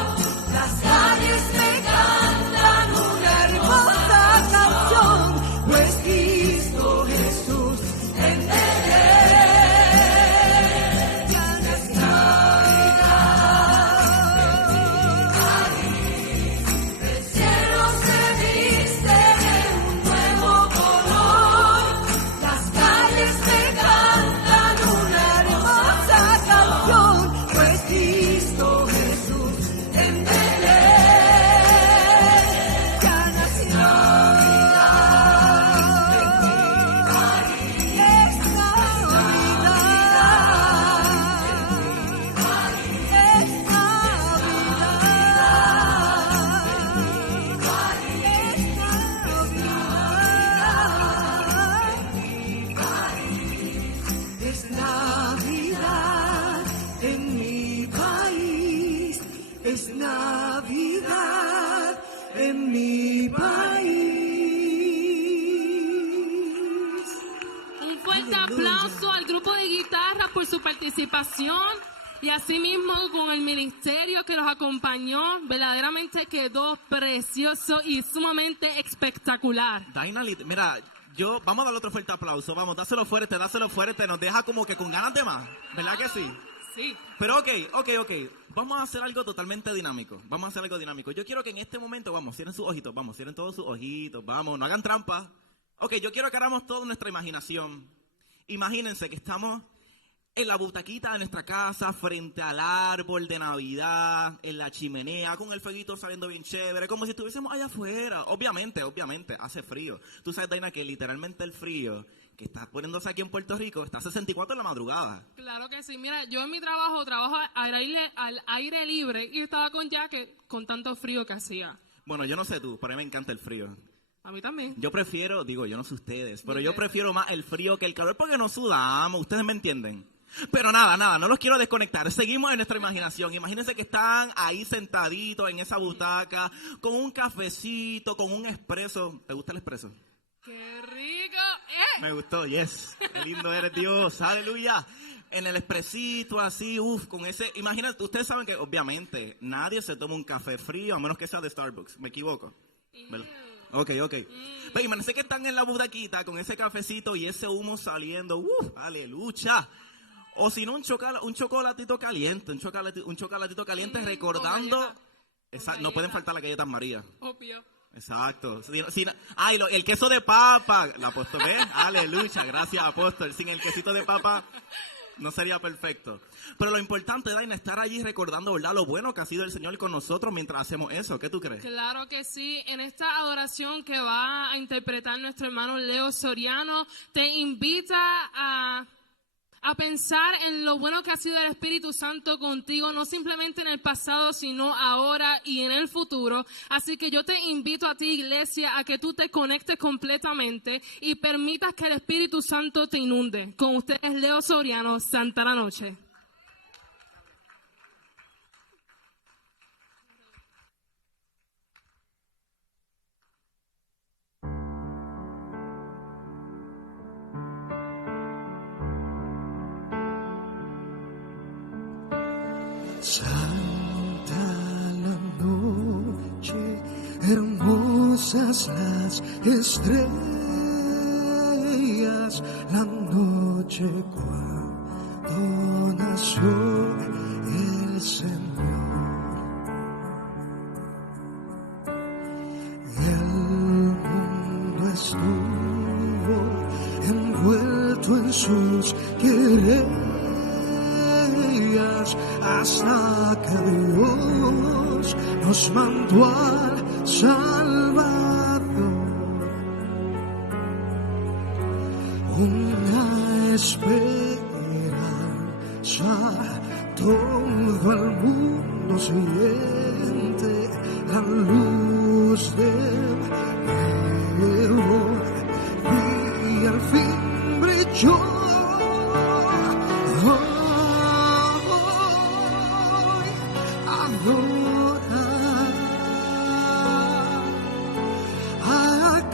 las calles me cantan una hermosa canción, pues Cristo Jesús en Belén ya nació. El cielo se viste de un nuevo color, las calles me cantan una hermosa canción, pues Cristo Jesús en Belén ya nació. Es Navidad en mi país, es Navidad en mi país. Un fuerte aplauso al grupo de guitarra por su participación y asimismo con el ministerio que los acompañó. Verdaderamente quedó precioso y sumamente espectacular. Dainali, mira, Vamos a darle otro fuerte aplauso, vamos, dáselo fuerte, nos deja como que con ganas de más, ¿verdad que sí? Sí. Pero ok, vamos a hacer algo totalmente dinámico, Yo quiero que en este momento, vamos, cierren sus ojitos, cierren todos sus ojitos, vamos, no hagan trampa. Ok, yo quiero que hagamos toda nuestra imaginación. Imagínense que estamos en la butaquita de nuestra casa, frente al árbol de Navidad, en la chimenea, con el fueguito saliendo bien chévere, como si estuviésemos allá afuera. Obviamente, hace frío. Tú sabes, Daina, que literalmente el frío que está poniéndose aquí en Puerto Rico está a 64 en la madrugada. Claro que sí. Mira, yo en mi trabajo al aire libre y estaba con jacket con tanto frío que hacía. Bueno, yo no sé tú, pero a mí me encanta el frío. A mí también. Yo prefiero, yo no sé ustedes, pero yo prefiero más el frío que el calor porque no sudamos, ¿ustedes me entienden? Pero nada, no los quiero desconectar. Seguimos en nuestra imaginación. Imagínense que están ahí sentaditos en esa butaca, con un cafecito, con un espresso. ¿Te gusta el espresso? ¡Qué rico! Me gustó, yes. Qué lindo eres, Dios. Aleluya. En el espresito así, con ese... Imagínate, ustedes saben que obviamente nadie se toma un café frío a menos que sea de Starbucks. ¿Me equivoco? Ok. Pero imagínense que están en la butaquita con ese cafecito y ese humo saliendo. Aleluya. O si no, un chocolatito caliente, recordando... no pueden faltar las galletas María. Obvio. Exacto. El queso de papa. La apóstol, ¿ves? Aleluya, gracias, apóstol. Sin el quesito de papa no sería perfecto. Pero lo importante, Daina, es estar allí recordando, ¿verdad?, lo bueno que ha sido el Señor con nosotros mientras hacemos eso. ¿Qué tú crees? Claro que sí. En esta adoración que va a interpretar nuestro hermano Leo Soriano, te invita a pensar en lo bueno que ha sido el Espíritu Santo contigo, no simplemente en el pasado, sino ahora y en el futuro. Así que yo te invito a ti, iglesia, a que tú te conectes completamente y permitas que el Espíritu Santo te inunde. Con ustedes, Leo Soriano, Santa la Noche. Santa la noche, hermosas las estrellas, la noche cuando nació el Señor. El mundo estuvo envuelto en sus querellas, hasta que Dios nos mandó al Salvador. Una esperanza, todo el mundo siente la luz del nuevo y al fin brilló. A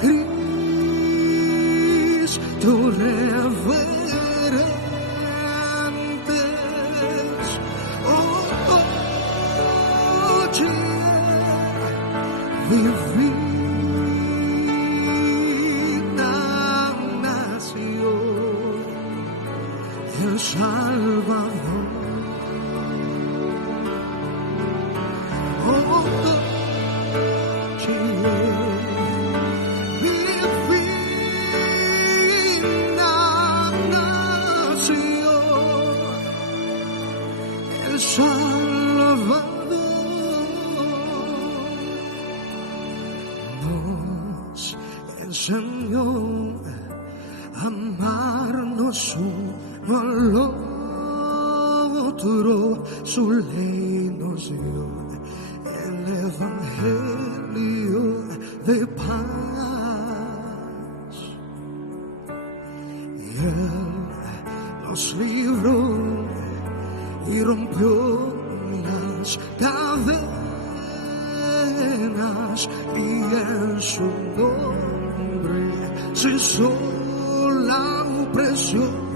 Cristo reverentes, oye, divina nación, el Salvador. Señor, amarnos uno al otro, su ley nos dio el evangelio de paz. Y Él nos libró y rompió las cadenas y en su nombre cesó la opresión.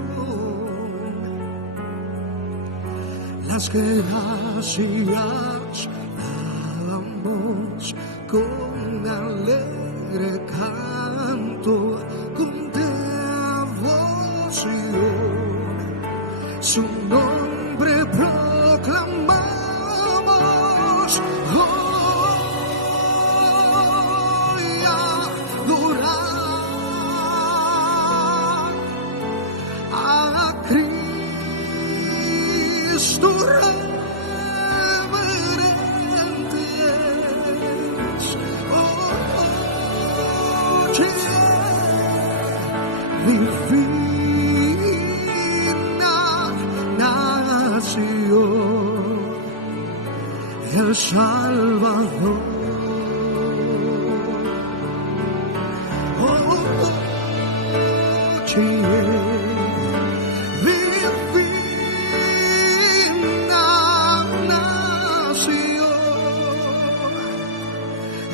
Las gracias damos con alegre canto, con su nombre proclamamos. Hoy adorar a Cristo reverentes. Divina nación, el Salvador. Divina nación,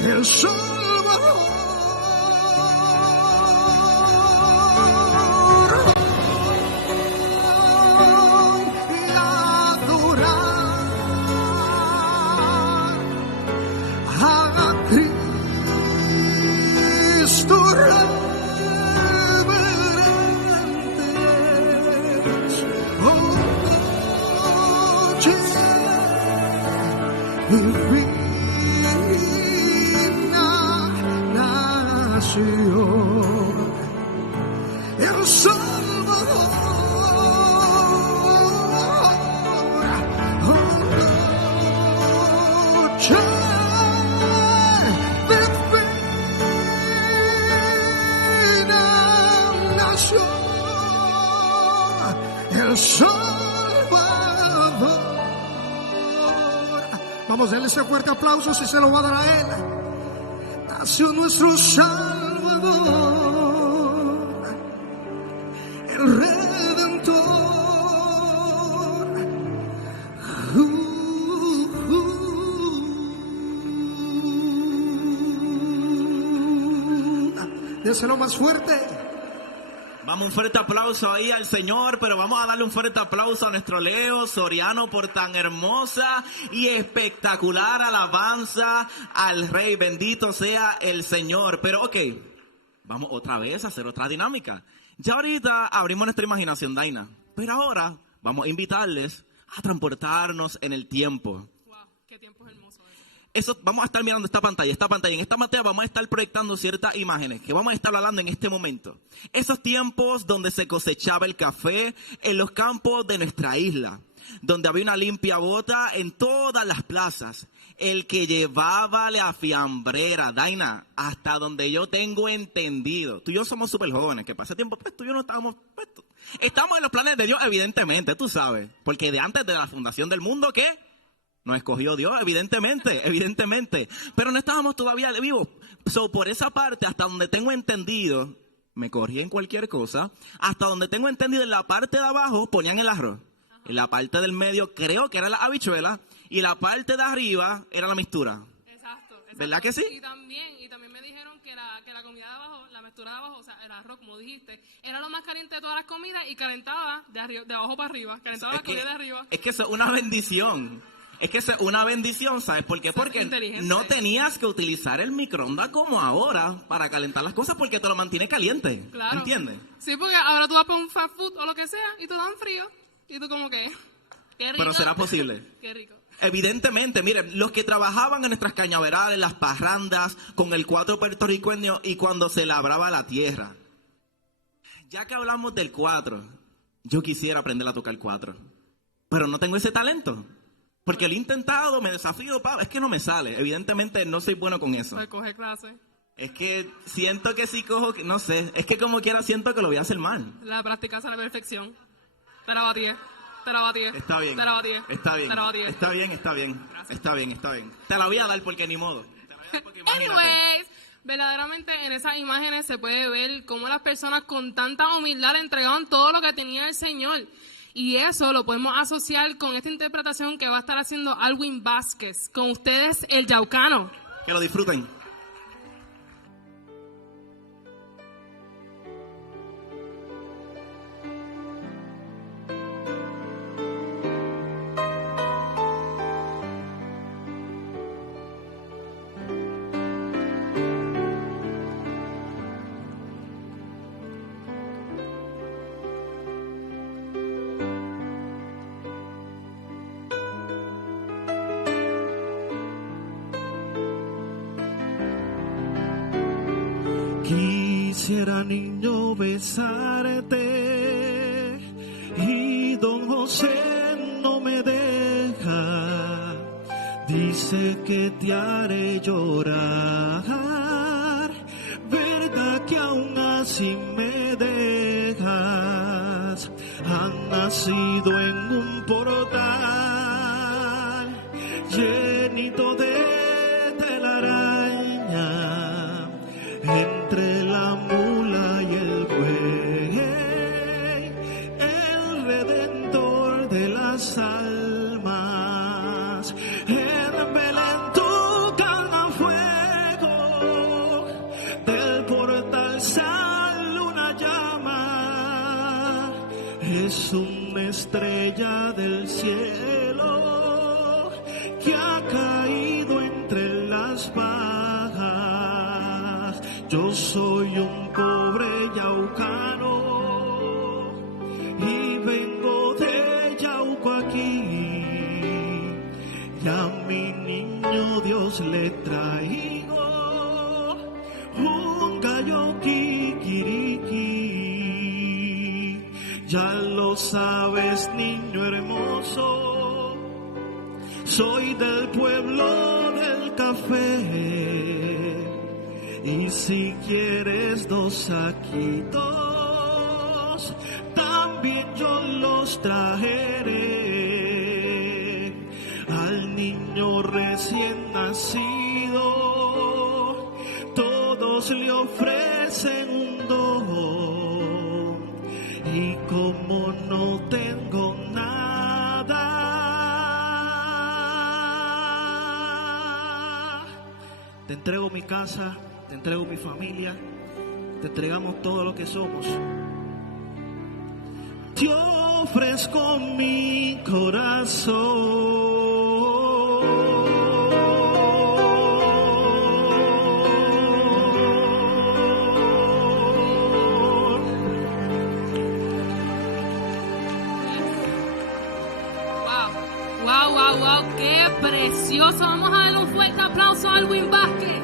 el Salvador. Cristo reverentes, divina nación, el Salvador. El Salvador. Vamos a darle ese fuerte aplauso si se lo va a dar a él. Nació nuestro Salvador, el Redentor. Déselo más fuerte. Vamos, un fuerte aplauso ahí al Señor, pero vamos a darle un fuerte aplauso a nuestro Leo Soriano por tan hermosa y espectacular alabanza al Rey. Bendito sea el Señor. Pero ok, vamos otra vez a hacer otra dinámica. Ya ahorita abrimos nuestra imaginación, Daina, pero ahora vamos a invitarles a transportarnos en el tiempo. Wow, qué tiempo hermoso. Eso, vamos a estar mirando esta pantalla. En esta pantalla vamos a estar proyectando ciertas imágenes que vamos a estar hablando en este momento. Esos tiempos donde se cosechaba el café en los campos de nuestra isla, donde había una limpia bota en todas las plazas, el que llevaba la fiambrera, Daina, hasta donde yo tengo entendido. Tú y yo somos súper jóvenes, que para ese tiempo pues tú y yo no estábamos... estamos en los planes de Dios, evidentemente, tú sabes, porque de antes de la fundación del mundo, ¿qué? Nos escogió Dios, evidentemente. Pero no estábamos todavía vivos. Por esa parte, hasta donde tengo entendido, me corrí en cualquier cosa, hasta donde tengo entendido, en la parte de abajo ponían el arroz. En la parte del medio creo que era la habichuela y la parte de arriba era la mixtura. Exacto. ¿Verdad que sí? Y también me dijeron que la comida de abajo, la mixtura de abajo, o sea, el arroz, como dijiste, era lo más caliente de todas las comidas y calentaba de abajo para arriba, calentaba la comida de arriba. Es que eso es una bendición. ¿Sabes por qué? Porque no tenías que utilizar el microondas como ahora para calentar las cosas porque te lo mantiene caliente. Claro. ¿Entiendes? Sí, porque ahora tú vas para un fast food o lo que sea y te dan frío. Y tú como que, qué rico. Pero será posible. Qué rico. Evidentemente, miren, los que trabajaban en nuestras cañaverales, las parrandas, con el 4 puertorriqueño y cuando se labraba la tierra. Ya que hablamos del 4, yo quisiera aprender a tocar 4, pero no tengo ese talento. Porque lo he intentado, me desafío, es que no me sale. Evidentemente no soy bueno con eso. Pues coge clase. Es que siento que si cojo, no sé, es que como quiera siento que lo voy a hacer mal. La práctica es a la perfección. Te la batí. Está bien. Te la batí. Está bien. Te la batí. Está bien. Gracias. Está bien. Te la voy a dar porque ni modo. Te la voy a dar porque imagínate. Anyways, verdaderamente en esas imágenes se puede ver cómo las personas con tanta humildad le entregaban todo lo que tenía el Señor. Y eso lo podemos asociar con esta interpretación que va a estar haciendo Alwin Vázquez. Con ustedes, el Yaucano. Que lo disfruten. quisiera, niño, besarte, y don José no me deja. Dice que te haré llorar, verdad que aún así me dejas. Han nacido en un portal llenito de telaraña, entre la mula y el buey, el redentor de las almas. En Belén tocan a fuego, del portal sale una llama, es una estrella del cielo que ha caído entre las pajas. Yo soy un pobre yaucano y vengo de Yauco aquí, y a mi niño Dios le traigo un gallo kikiriki. Ya lo sabes, niño hermoso, soy del pueblo del café, y si quieres 2 saquitos, también yo los traeré. Al niño recién nacido, todos le ofrecen un don, y como no tengo nada, te entrego mi casa, te entrego mi familia, te entregamos todo lo que somos. Te ofrezco mi corazón. Wow, qué precioso. Vamos a darle un fuerte aplauso a Alwin Vázquez.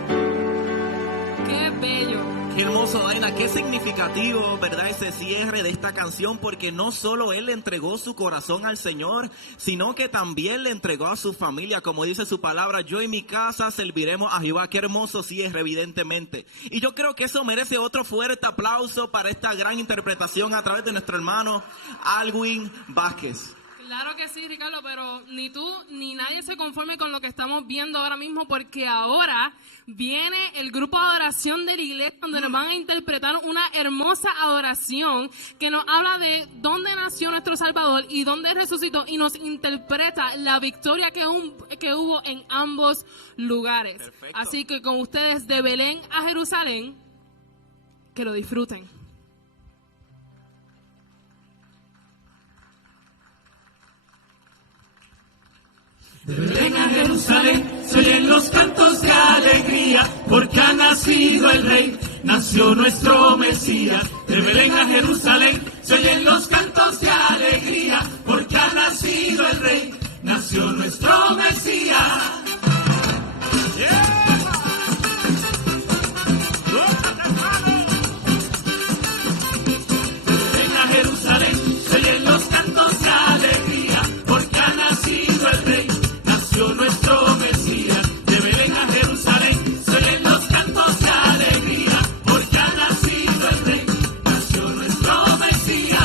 Qué bello. Qué hermoso, Daina, qué significativo, ¿verdad? Ese cierre de esta canción, porque no solo él le entregó su corazón al Señor, sino que también le entregó a su familia, como dice su palabra, yo y mi casa serviremos a Jehová. Qué hermoso cierre, evidentemente. Y yo creo que eso merece otro fuerte aplauso para esta gran interpretación a través de nuestro hermano Alwin Vázquez. Claro que sí, Ricardo, pero ni tú ni nadie se conforme con lo que estamos viendo ahora mismo, porque ahora viene el grupo de adoración de la iglesia, donde nos van a interpretar una hermosa adoración que nos habla de dónde nació nuestro Salvador y dónde resucitó, y nos interpreta la victoria que hubo en ambos lugares. Perfecto. Así que con ustedes, de Belén a Jerusalén, que lo disfruten. De Belén a Jerusalén se oyen los cantos de alegría, porque ha nacido el Rey, nació nuestro Mesías. De Belén a Jerusalén se oyen los cantos de alegría, porque ha nacido el Rey, nació nuestro Mesías. De Belén a Jerusalén se oyen los cantos de alegría, porque ha nacido el Rey, nuestro Mesías. De Belén a Jerusalén se oyen los cantos de alegría, porque ha nacido el Rey, nació nuestro Mesías.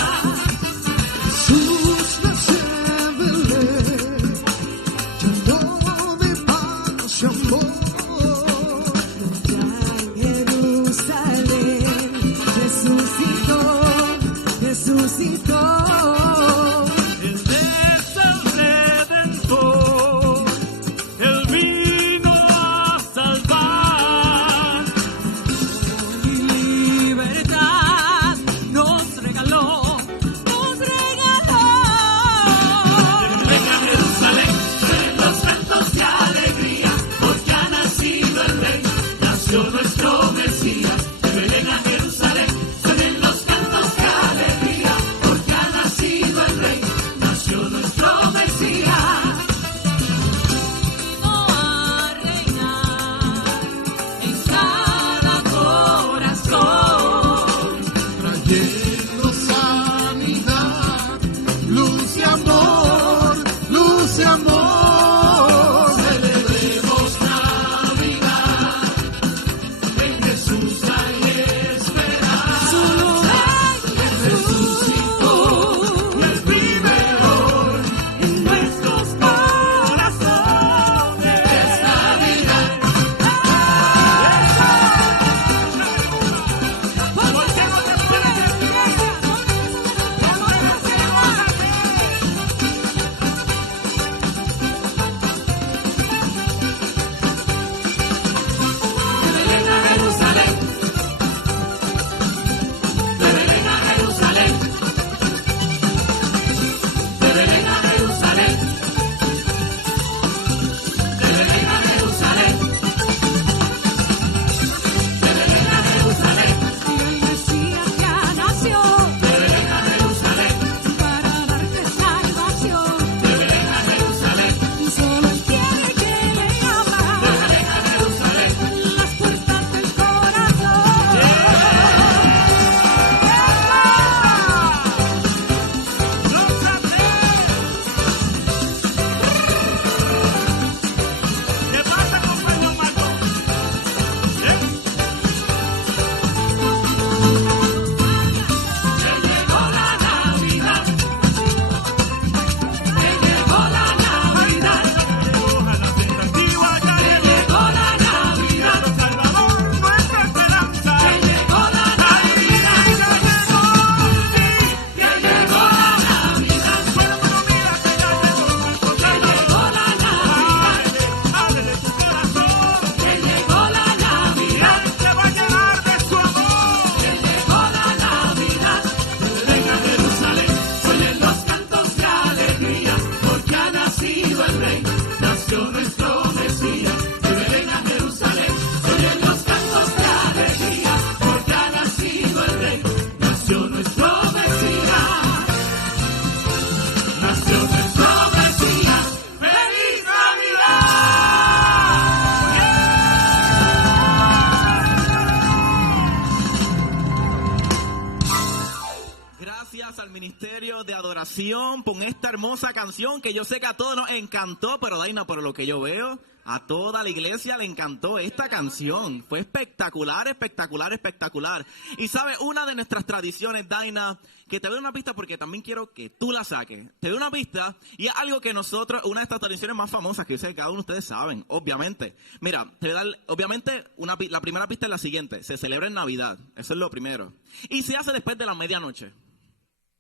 adoración, con esta hermosa canción que yo sé que a todos nos encantó, pero Daina, por lo que yo veo, a toda la iglesia le encantó esta canción. Fue espectacular, espectacular, espectacular. Y sabes, una de nuestras tradiciones, Daina, que te doy una pista porque también quiero que tú la saques. Te doy una pista y es algo que nosotros, una de estas tradiciones más famosas que yo sé que cada uno de ustedes saben, obviamente. Mira, te voy a dar, obviamente, la primera pista es la siguiente. Se celebra en Navidad, eso es lo primero. Y se hace después de la medianoche.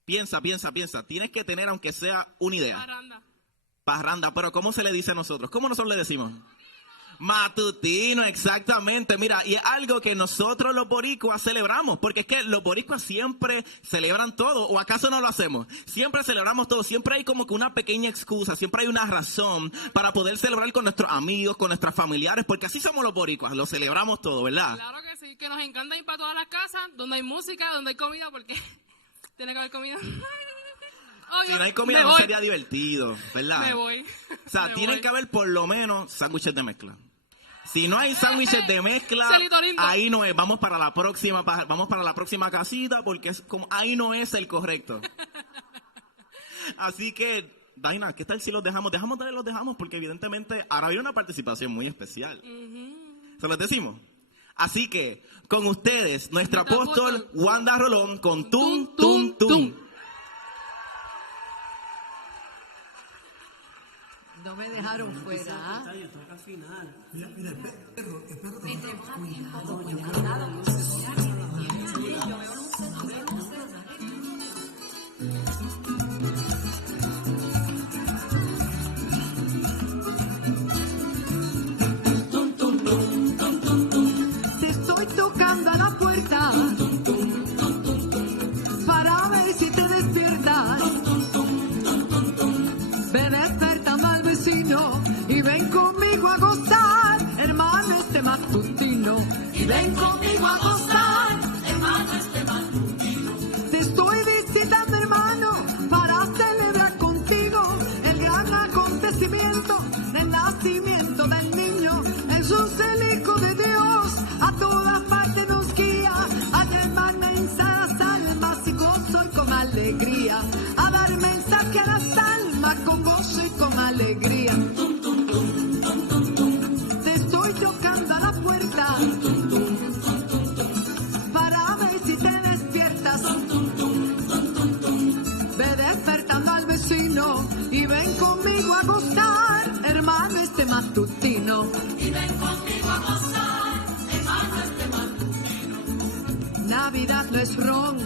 Piensa. Tienes que tener, aunque sea una idea. Parranda, pero ¿cómo se le dice a nosotros? ¿Cómo nosotros le decimos? Matutino, exactamente. Mira, y es algo que nosotros los boricuas celebramos, porque es que los boricuas siempre celebran todo, ¿o acaso no lo hacemos? Siempre celebramos todo, siempre hay como que una pequeña excusa, siempre hay una razón para poder celebrar con nuestros amigos, con nuestros familiares, porque así somos los boricuas, lo celebramos todo, ¿verdad? Claro que sí, que nos encanta ir para todas las casas, donde hay música, donde hay comida, porque tiene que haber comida. Si no hay comida no sería divertido, ¿verdad? Me voy. O sea, tienen que haber por lo menos sándwiches de mezcla. Si no hay sándwiches de mezcla, ahí no es. Vamos para la próxima casita porque es como ahí no es el correcto. Así que, Daina, ¿qué tal si los dejamos? Los dejamos porque evidentemente ahora viene una participación muy especial. ¿Se los decimos? Así que, con ustedes, nuestro apóstol Wanda Rolón con Tum Tum Tum. No me dejaron fuera. ¿Ah? Te estoy tocando a la puerta para ver si te despiertas. Ve despertando al vecino y ven conmigo a gozar, hermano, este matutino. Y ven conmigo a gozar, hermano, este matutino. Te estoy visitando, hermano, para celebrar contigo el gran acontecimiento del nacimiento del niño. Jesús, el Hijo de Dios, a todas partes nos guía, a llevar mensajes a las almas y gozo y con alegría, a dar mensaje a las almas con gozo y con alegría. Te estoy tocando a la puerta para ver si te despiertas. Ve despertando al vecino y ven conmigo a gozar, hermano, este matutino. Y ven conmigo a gozar, hermano, este matutino. Navidad no es ron,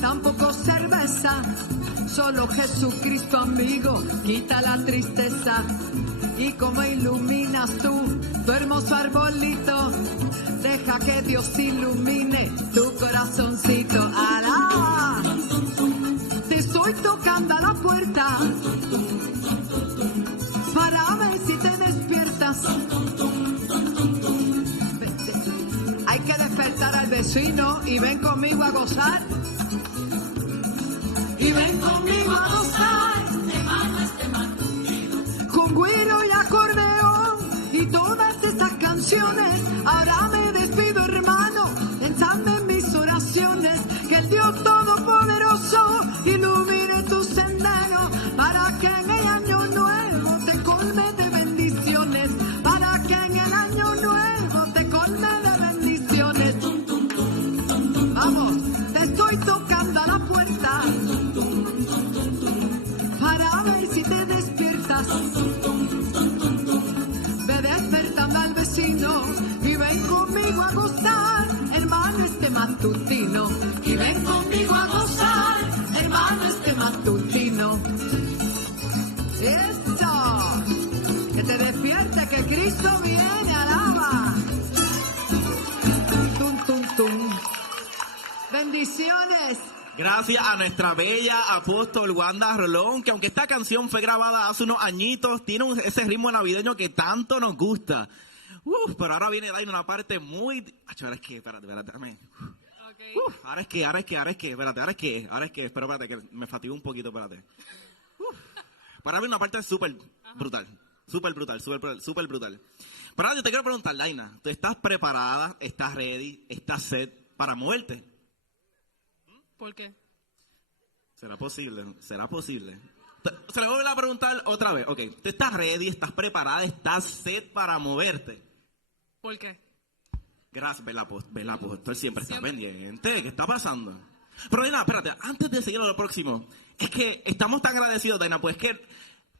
tampoco cerveza. Solo Jesucristo, amigo, quita la tristeza. Y como iluminas tú tu hermoso arbolito, deja que Dios ilumine tu corazoncito. ¡Alá! Te estoy tocando a la puerta para ver si te despiertas. Hay que despertar al vecino y ven conmigo a gozar. Y ven conmigo a gozar, hermano, este matutino. Con güiro y acordeón y todas estas canciones. Ahora me despido, hermano, pensando en mis oraciones. Que el Dios Todopoderoso ilumine tu sendero para que en el año nuevo te colme de bendiciones. Para que en el año nuevo te colme de bendiciones. Vamos, te estoy tocando a la puerta para ver si te despiertas. Ve despertando al vecino y ven conmigo a gozar, hermano, este matutino. Y ven conmigo a gozar, hermano, este matutino. ¡Eso! Que te despierte, que Cristo viene, alaba. Tum, tum, tum. Bendiciones. Gracias a nuestra bella apóstol Wanda Rolón, que aunque esta canción fue grabada hace unos añitos, tiene ese ritmo navideño que tanto nos gusta. Pero ahora viene Daina una parte muy... Ahora es que, espérate, dame. Okay. Ahora es que, espérate, que me fatigué un poquito, espérate. Pero ahora viene una parte súper brutal. Súper brutal. Pero ahora yo te quiero preguntar, Daina, ¿tú estás preparada, estás ready, estás set para moverte? ¿Por qué? ¿Será posible? ¿Será posible? Se le voy a preguntar otra vez. Ok, ¿tú estás ready? ¿Estás preparada? ¿Estás set para moverte? ¿Por qué? Gracias, ¿verdad, apóstol? Siempre está pendiente. ¿Qué está pasando? Pero Daina, espérate, antes de seguir a lo próximo, es que estamos tan agradecidos, Daina, pues que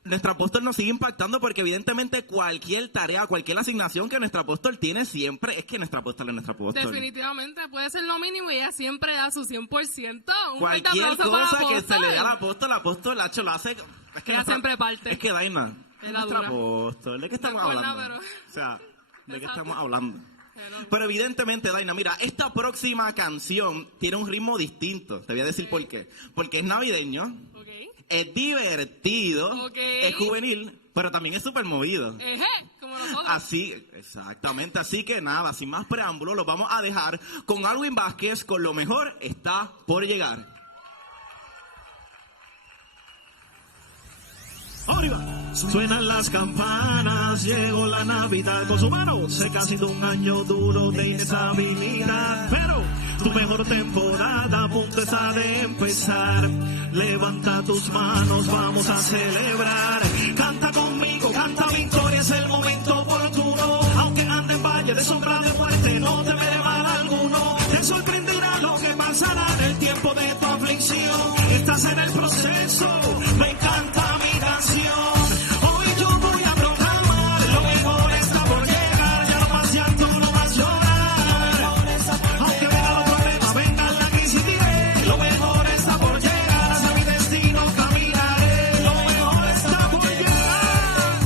nuestro apóstol nos sigue impactando porque evidentemente cualquier tarea, cualquier asignación que nuestro apóstol tiene siempre, es que nuestro apóstol es nuestro apóstol. Definitivamente, puede ser lo mínimo y ella siempre da su 100%. Un Cualquier fuerte aplauso cosa para que apóstol. se le dé al apóstol, Hacho lo hace. Es que Ella siempre parte. Es que Daina, es Era nuestro dura. apóstol. ¿De qué estamos No es verdad, hablando? pero- O sea, ¿de qué Exacto. estamos hablando? Pero- Pero evidentemente, Daina, mira, esta próxima canción tiene un ritmo distinto. Te voy a decir por qué. Porque es navideño, Ok. es divertido, Ok. es juvenil, pero también es súper movido. Eje, como nosotros. Así, exactamente. Así que nada, sin más preámbulos, los vamos a dejar con Alwin Vázquez con Lo Mejor Está Por Llegar. ¡Arriba! Suenan las campanas, llegó la Navidad con su mano. Se casi un año duro de inestabilidad, pero tu mejor temporada a punto está de empezar. Levanta tus manos, vamos a celebrar. Canta conmigo, canta victoria, es el momento oportuno. Aunque ande en valle de sombra de muerte, no temeré mal alguno. Te sorprenderá lo que pasará en el tiempo de tu aflicción. Estás en el proceso, me encanta mi canción. Hoy yo voy a proclamar, lo mejor está por llegar. Ya no más llanto, no más llorar. Aunque vengan los problemas, venga la crisis, diré, lo mejor está por llegar. Hacia mi destino caminaré, lo mejor está por llegar.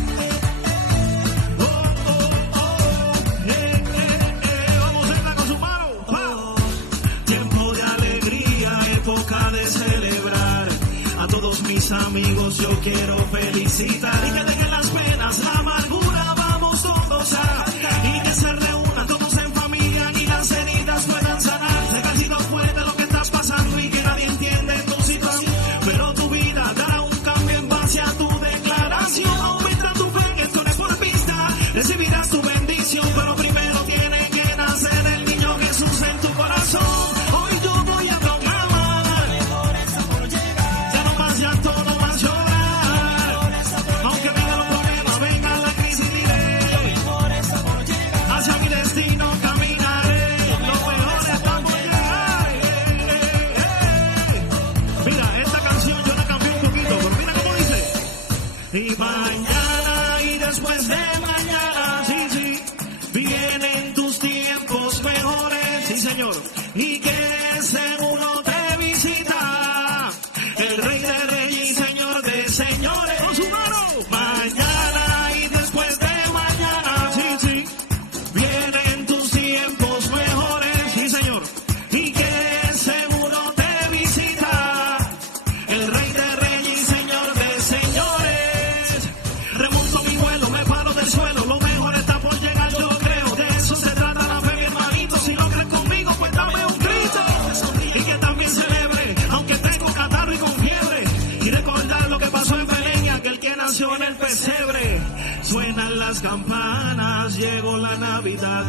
Vamos a entrar con su mano. Tiempo de alegría, época de celebrar. A todos mis amigos yo quiero felicitar. Y que dejen las penas, la amargura, vamos todos a. Y que se reúnan todos en familia y las heridas puedan sanar. Sé que ha sido fuerte lo que estás pasando y que nadie entiende tu situación. Pero tu vida dará un cambio en base a tu declaración. Aumenta tu fe, que esto no es por vista. Recibirás tu bendición, pero primero tiene que nacer el niño Jesús en tu corazón. Hoy yo voy a proclamar, ya no más llanto, no más llorar. Aunque vengan los problemas, venga la crisis, diré, hacia mi destino caminaré. Lo mejor está por llegar. Mira, esta canción yo la cambié un poquito, pero mira cómo dice. Y mañana y después de mañana, sí, sí, vienen tus tiempos mejores, sí señor, y que seguro te visita el Rey de Reyes y Señor de Señores. Con su mano. Mañana y después de mañana, sí, sí, vienen tus tiempos mejores, sí señor, y que seguro te visita el Rey de Reyes y Señor de Señores. Remonto mi vuelo, me paro del suelo, lo mejor está por llegar, yo creo. De eso se trata la fe, mi hermanito. Si no crees conmigo, pues dame un grito. Y que también celebre, aunque tengo catarro y con fiebre. Y recordar lo que pasó en Belén y aquel que nació en el pesebre. Suenan las campanas, llegó la Navidad.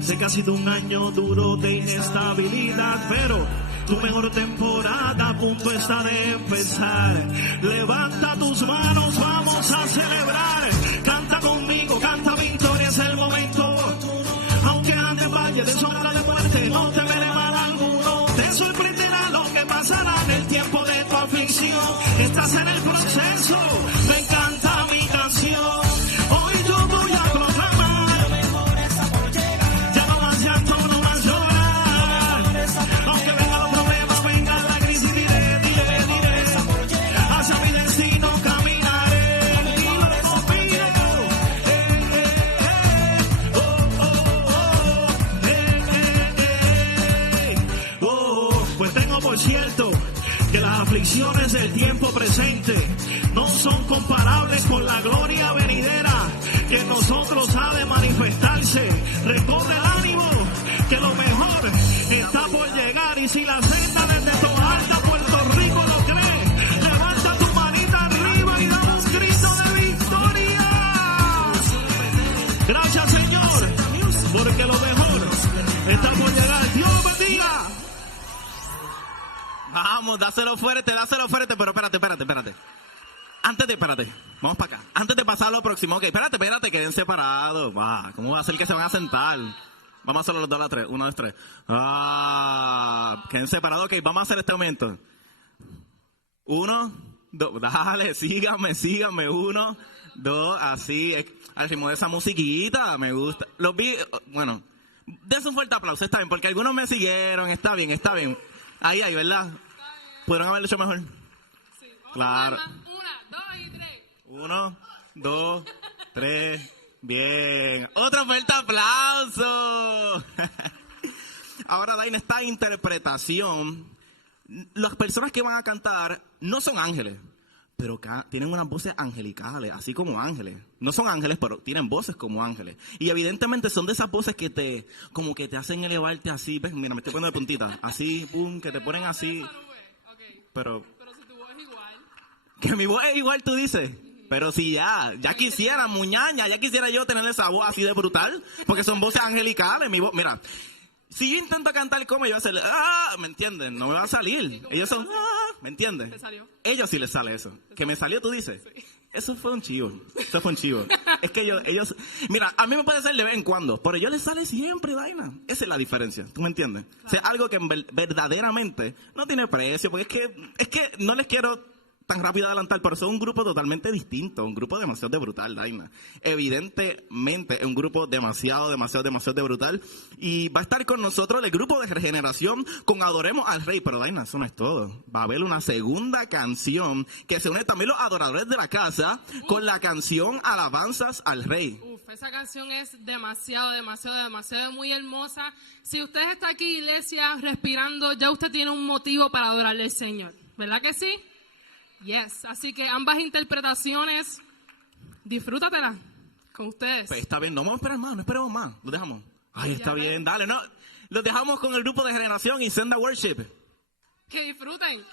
Sé que ha sido un año duro de inestabilidad, pero tu mejor temporada a punto está de empezar. Levanta tus manos, vamos a celebrar. Canta conmigo, canta victoria, es el momento. Aunque ande en valle de sombra de muerte, no te veré mal alguno. Te sorprenderá lo que pasará en el tiempo de tu aflicción. Estás en el proceso, me encanta mi canción. Hoy yo voy a proclamar, ya no más llanto, no más llorar. Aunque vengan los problemas, venga la crisis, diré, hacia mi destino caminaré. Dile conmigo, pues tengo por cierto que las aflicciones del tiempo presente no son comparables con la gloria venidera que en nosotros ha de manifestarse. Recobre el ánimo, que lo mejor está por llegar. Y si la senda desde Toalta, Puerto Rico lo cree, levanta tu manita arriba y da un grito de victoria. Gracias, Señor, porque lo mejor está por llegar. Dios bendiga. Vamos, Vamos, dáselo fuerte, pero espérate. Espérate. Vamos para acá. Antes de pasar a lo próximo, ok, espérate, queden separados. ¿Cómo va a ser que se van a sentar? Vamos a hacerlo los dos a la 3. 1, 2, 3. Queden separados, ok, vamos a hacer este momento. 1, 2, dale, síganme. 1, 2, así, al ritmo de esa musiquita, me gusta. Los vi, bueno, dense un fuerte aplauso, está bien, porque algunos me siguieron, está bien. Ahí, ¿verdad? ¿Pudieron haberlo hecho mejor? Sí. Claro. 1, 2 y 3. 1, 2, 3, bien. Otro fuerte aplauso. Ahora, Daina, esta interpretación, las personas que van a cantar no son ángeles, pero tienen unas voces angelicales, así como ángeles. No son ángeles, pero tienen voces como ángeles. Y evidentemente son de esas voces que como que te hacen elevarte así. ¿Ves? Mira, me estoy poniendo de puntita. Así, pum, que te ponen así. Pero si tu voz es igual. Que mi voz es igual, tú dices. Pero si ya quisiera, muñaña, ya quisiera yo tener esa voz así de brutal. Porque son voces angelicales. Mi voz, mira, si yo intento cantar como yo, voy a hacer, ¿me entienden? No me va a salir. Ellos son, ¿me entiendes? ¿Te salió? Ellos sí les sale eso. ¿Que me salió, tú dices? Sí. Eso fue un chivo. Es que ellos, mira, a mí me puede ser de vez en cuando, pero a ellos les sale siempre, Daina. Esa es la diferencia, ¿tú me entiendes? Claro. O sea, algo que verdaderamente no tiene precio, porque es que no les quiero tan rápido adelantar, pero son un grupo totalmente distinto, un grupo demasiado de brutal, Daina. Evidentemente, es un grupo demasiado de brutal. Y va a estar con nosotros el grupo de Regeneración con Adoremos al Rey. Pero, Daina, eso no es todo. Va a haber una segunda canción que se une también los adoradores de la casa con la canción Alabanzas al Rey. Esa canción es demasiado muy hermosa. Si usted está aquí, iglesia, respirando, ya usted tiene un motivo para adorarle al Señor. ¿Verdad que sí? Yes, así que ambas interpretaciones, disfrútatelas con ustedes. Pues está bien, no vamos a esperar más, no esperemos más, lo dejamos. Ay, está bien, dale, no, los dejamos con el grupo de Generación y Senda Worship. Que disfruten.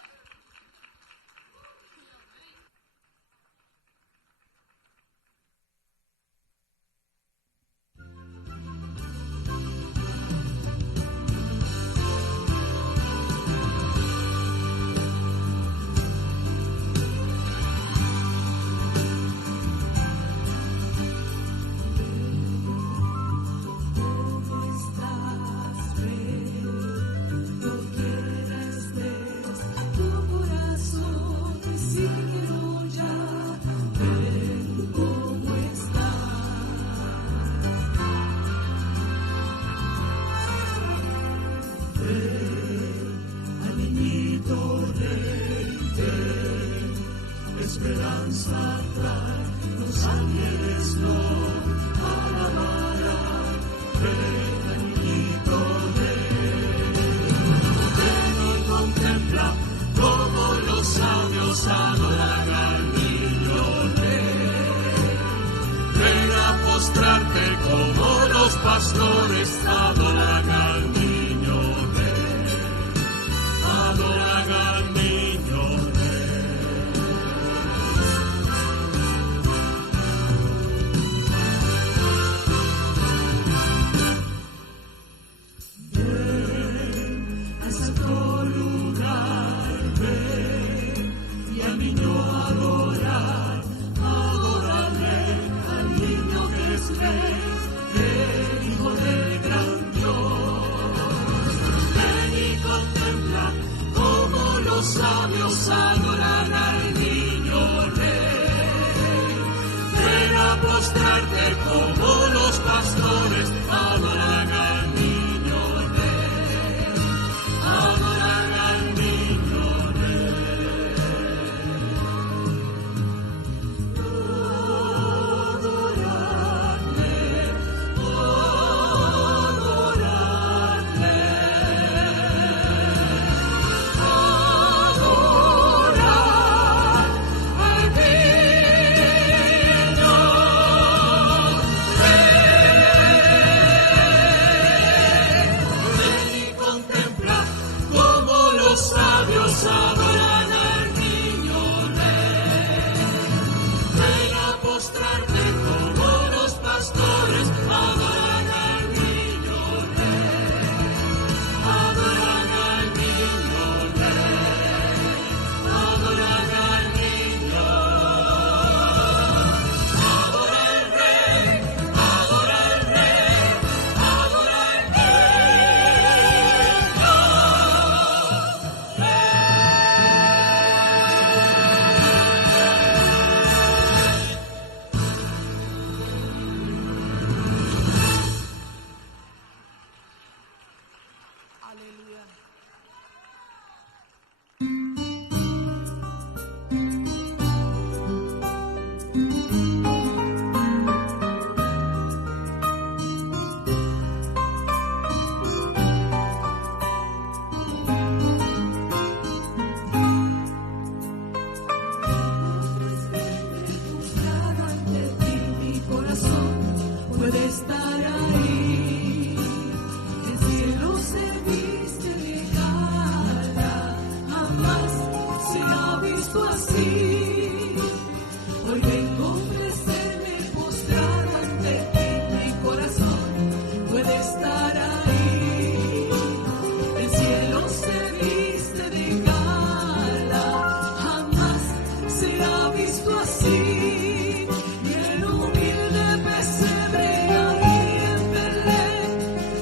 ha visto así, y el humilde pesebre ahí en Belén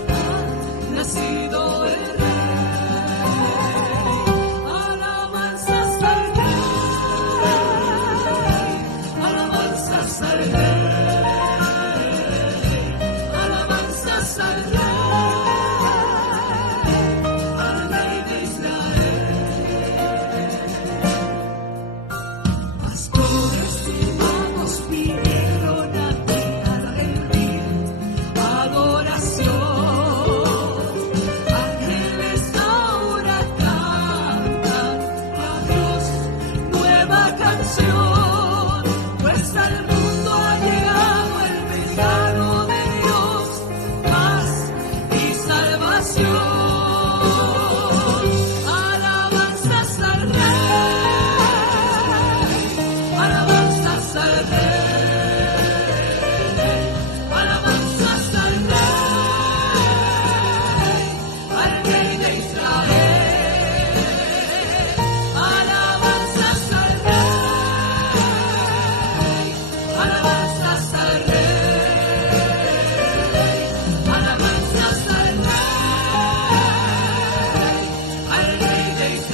ha nacido el Rey. Alabanzas al Rey, alabanzas al Rey, alabanzas al Rey. Pues al mundo ha llegado el mensajero de Dios, paz y salvación. Alabanzas al Rey, alabanzas al Rey, alabanzas al Rey de Israel. Alabanzas al Rey. Alabanzas al Rey, alabanzas al Rey de Israel.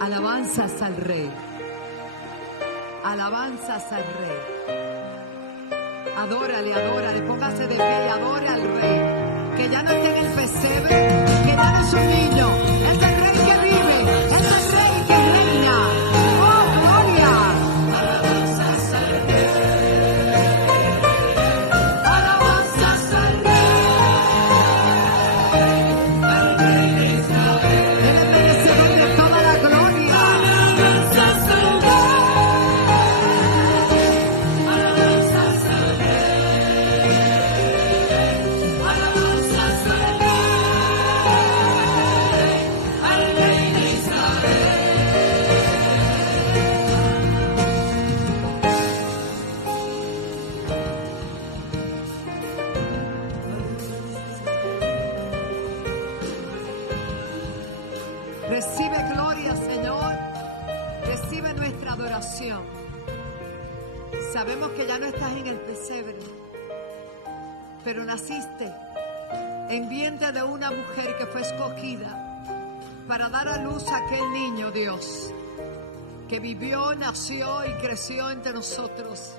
Alabanzas al Rey. Alabanzas al Rey. Adórale, adórale, póngase de pie y adore al Rey. Que ya no esté en el pesebre, que ya no es un niño. Es el Rey que vive, es el Rey que reina. ¡Oh, gloria! Alabanzas al Rey. Alabanzas al Rey de Israel. Él es merecedor de toda la gloria. Alabanzas al Rey. Alabanzas al Rey. Alabanzas al Rey de Israel. Recibe gloria, Señor. Recibe nuestra adoración. Sabemos que ya no estás en el pesebre, pero naciste en vientre de una mujer que fue escogida para dar a luz a aquel niño, Dios, que vivió, nació y creció entre nosotros.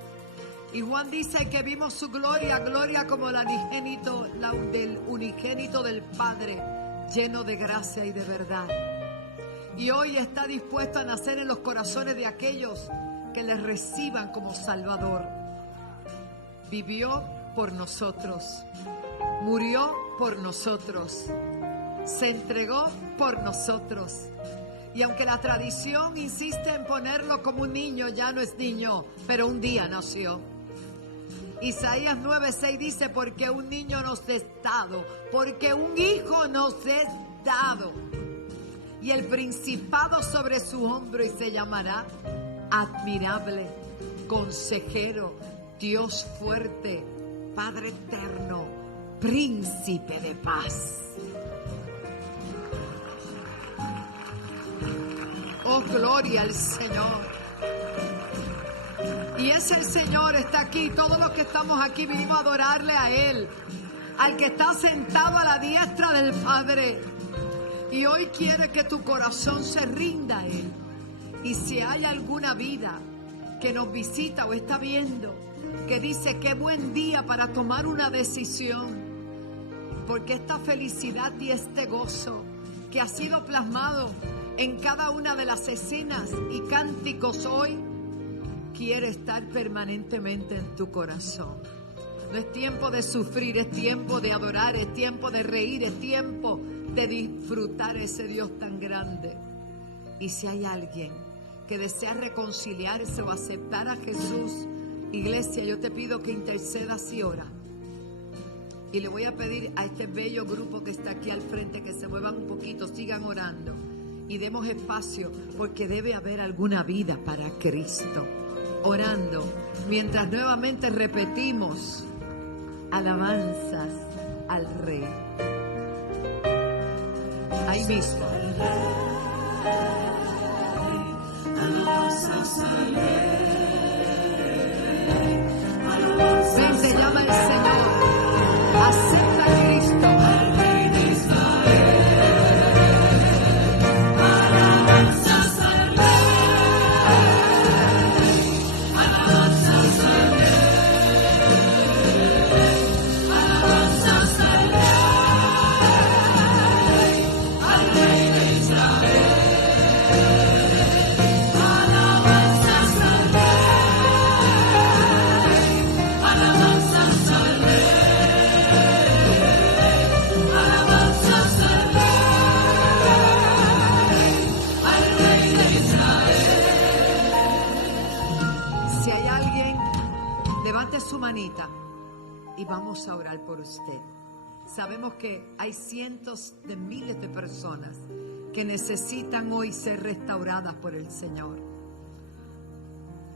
Y Juan dice que vimos su gloria, gloria como del unigénito del Padre, lleno de gracia y de verdad. Y hoy está dispuesto a nacer en los corazones de aquellos que le reciban como Salvador. Vivió por nosotros, murió por nosotros, se entregó por nosotros. Y aunque la tradición insiste en ponerlo como un niño, ya no es niño, pero un día nació. Isaías 9:6 dice, porque un niño nos es dado, porque un hijo nos es dado. Y el principado sobre su hombro, y se llamará admirable, consejero, Dios fuerte, Padre eterno, príncipe de paz. Oh, gloria al Señor. Y ese el Señor está aquí. Todos los que estamos aquí vinimos a adorarle a Él, al que está sentado a la diestra del Padre. Y hoy quiere que tu corazón se rinda a Él. Y si hay alguna vida que nos visita o está viendo, que dice qué buen día para tomar una decisión, porque esta felicidad y este gozo que ha sido plasmado en cada una de las escenas y cánticos hoy, quiere estar permanentemente en tu corazón. No es tiempo de sufrir, es tiempo de adorar, es tiempo de reír, es tiempo de disfrutar ese Dios tan grande. Y si hay alguien que desea reconciliarse o aceptar a Jesús, iglesia, yo te pido que intercedas y ora. Y le voy a pedir a este bello grupo que está aquí al frente que se muevan un poquito, sigan orando y demos espacio, porque debe haber alguna vida para Cristo. Orando, mientras nuevamente repetimos alabanzas al Rey. Ahí mismo. Ven, te llama el Señor. Acepta a Cristo. Su manita y vamos a orar por usted. Sabemos que hay cientos de miles de personas que necesitan hoy ser restauradas por el Señor.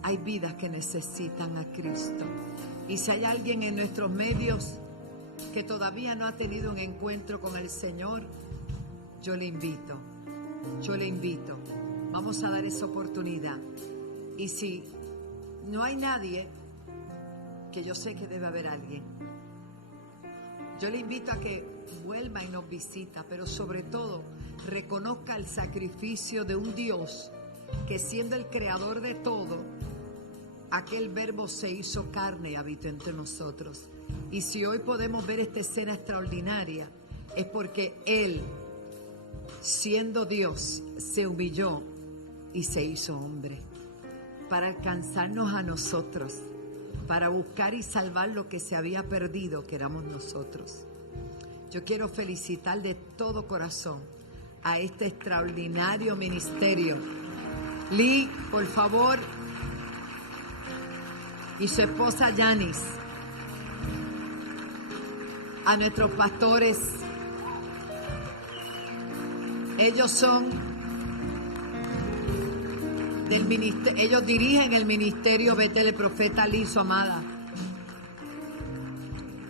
Hay vidas que necesitan a Cristo. Y si hay alguien en nuestros medios que todavía no ha tenido un encuentro con el Señor, yo le invito. Vamos a dar esa oportunidad. Y si no hay nadie, que yo sé que debe haber alguien, yo le invito a que vuelva y nos visita, pero sobre todo reconozca el sacrificio de un Dios que, siendo el creador de todo, aquel verbo se hizo carne y habitó entre nosotros. Y si hoy podemos ver esta escena extraordinaria, es porque Él, siendo Dios, se humilló y se hizo hombre para alcanzarnos a nosotros, para buscar y salvar lo que se había perdido, que éramos nosotros. Yo quiero felicitar de todo corazón a este extraordinario ministerio. Lee, por favor, y su esposa Yanis, a nuestros pastores. Ellos son del ministerio, ellos dirigen el ministerio Betel, el profeta Lee, su amada.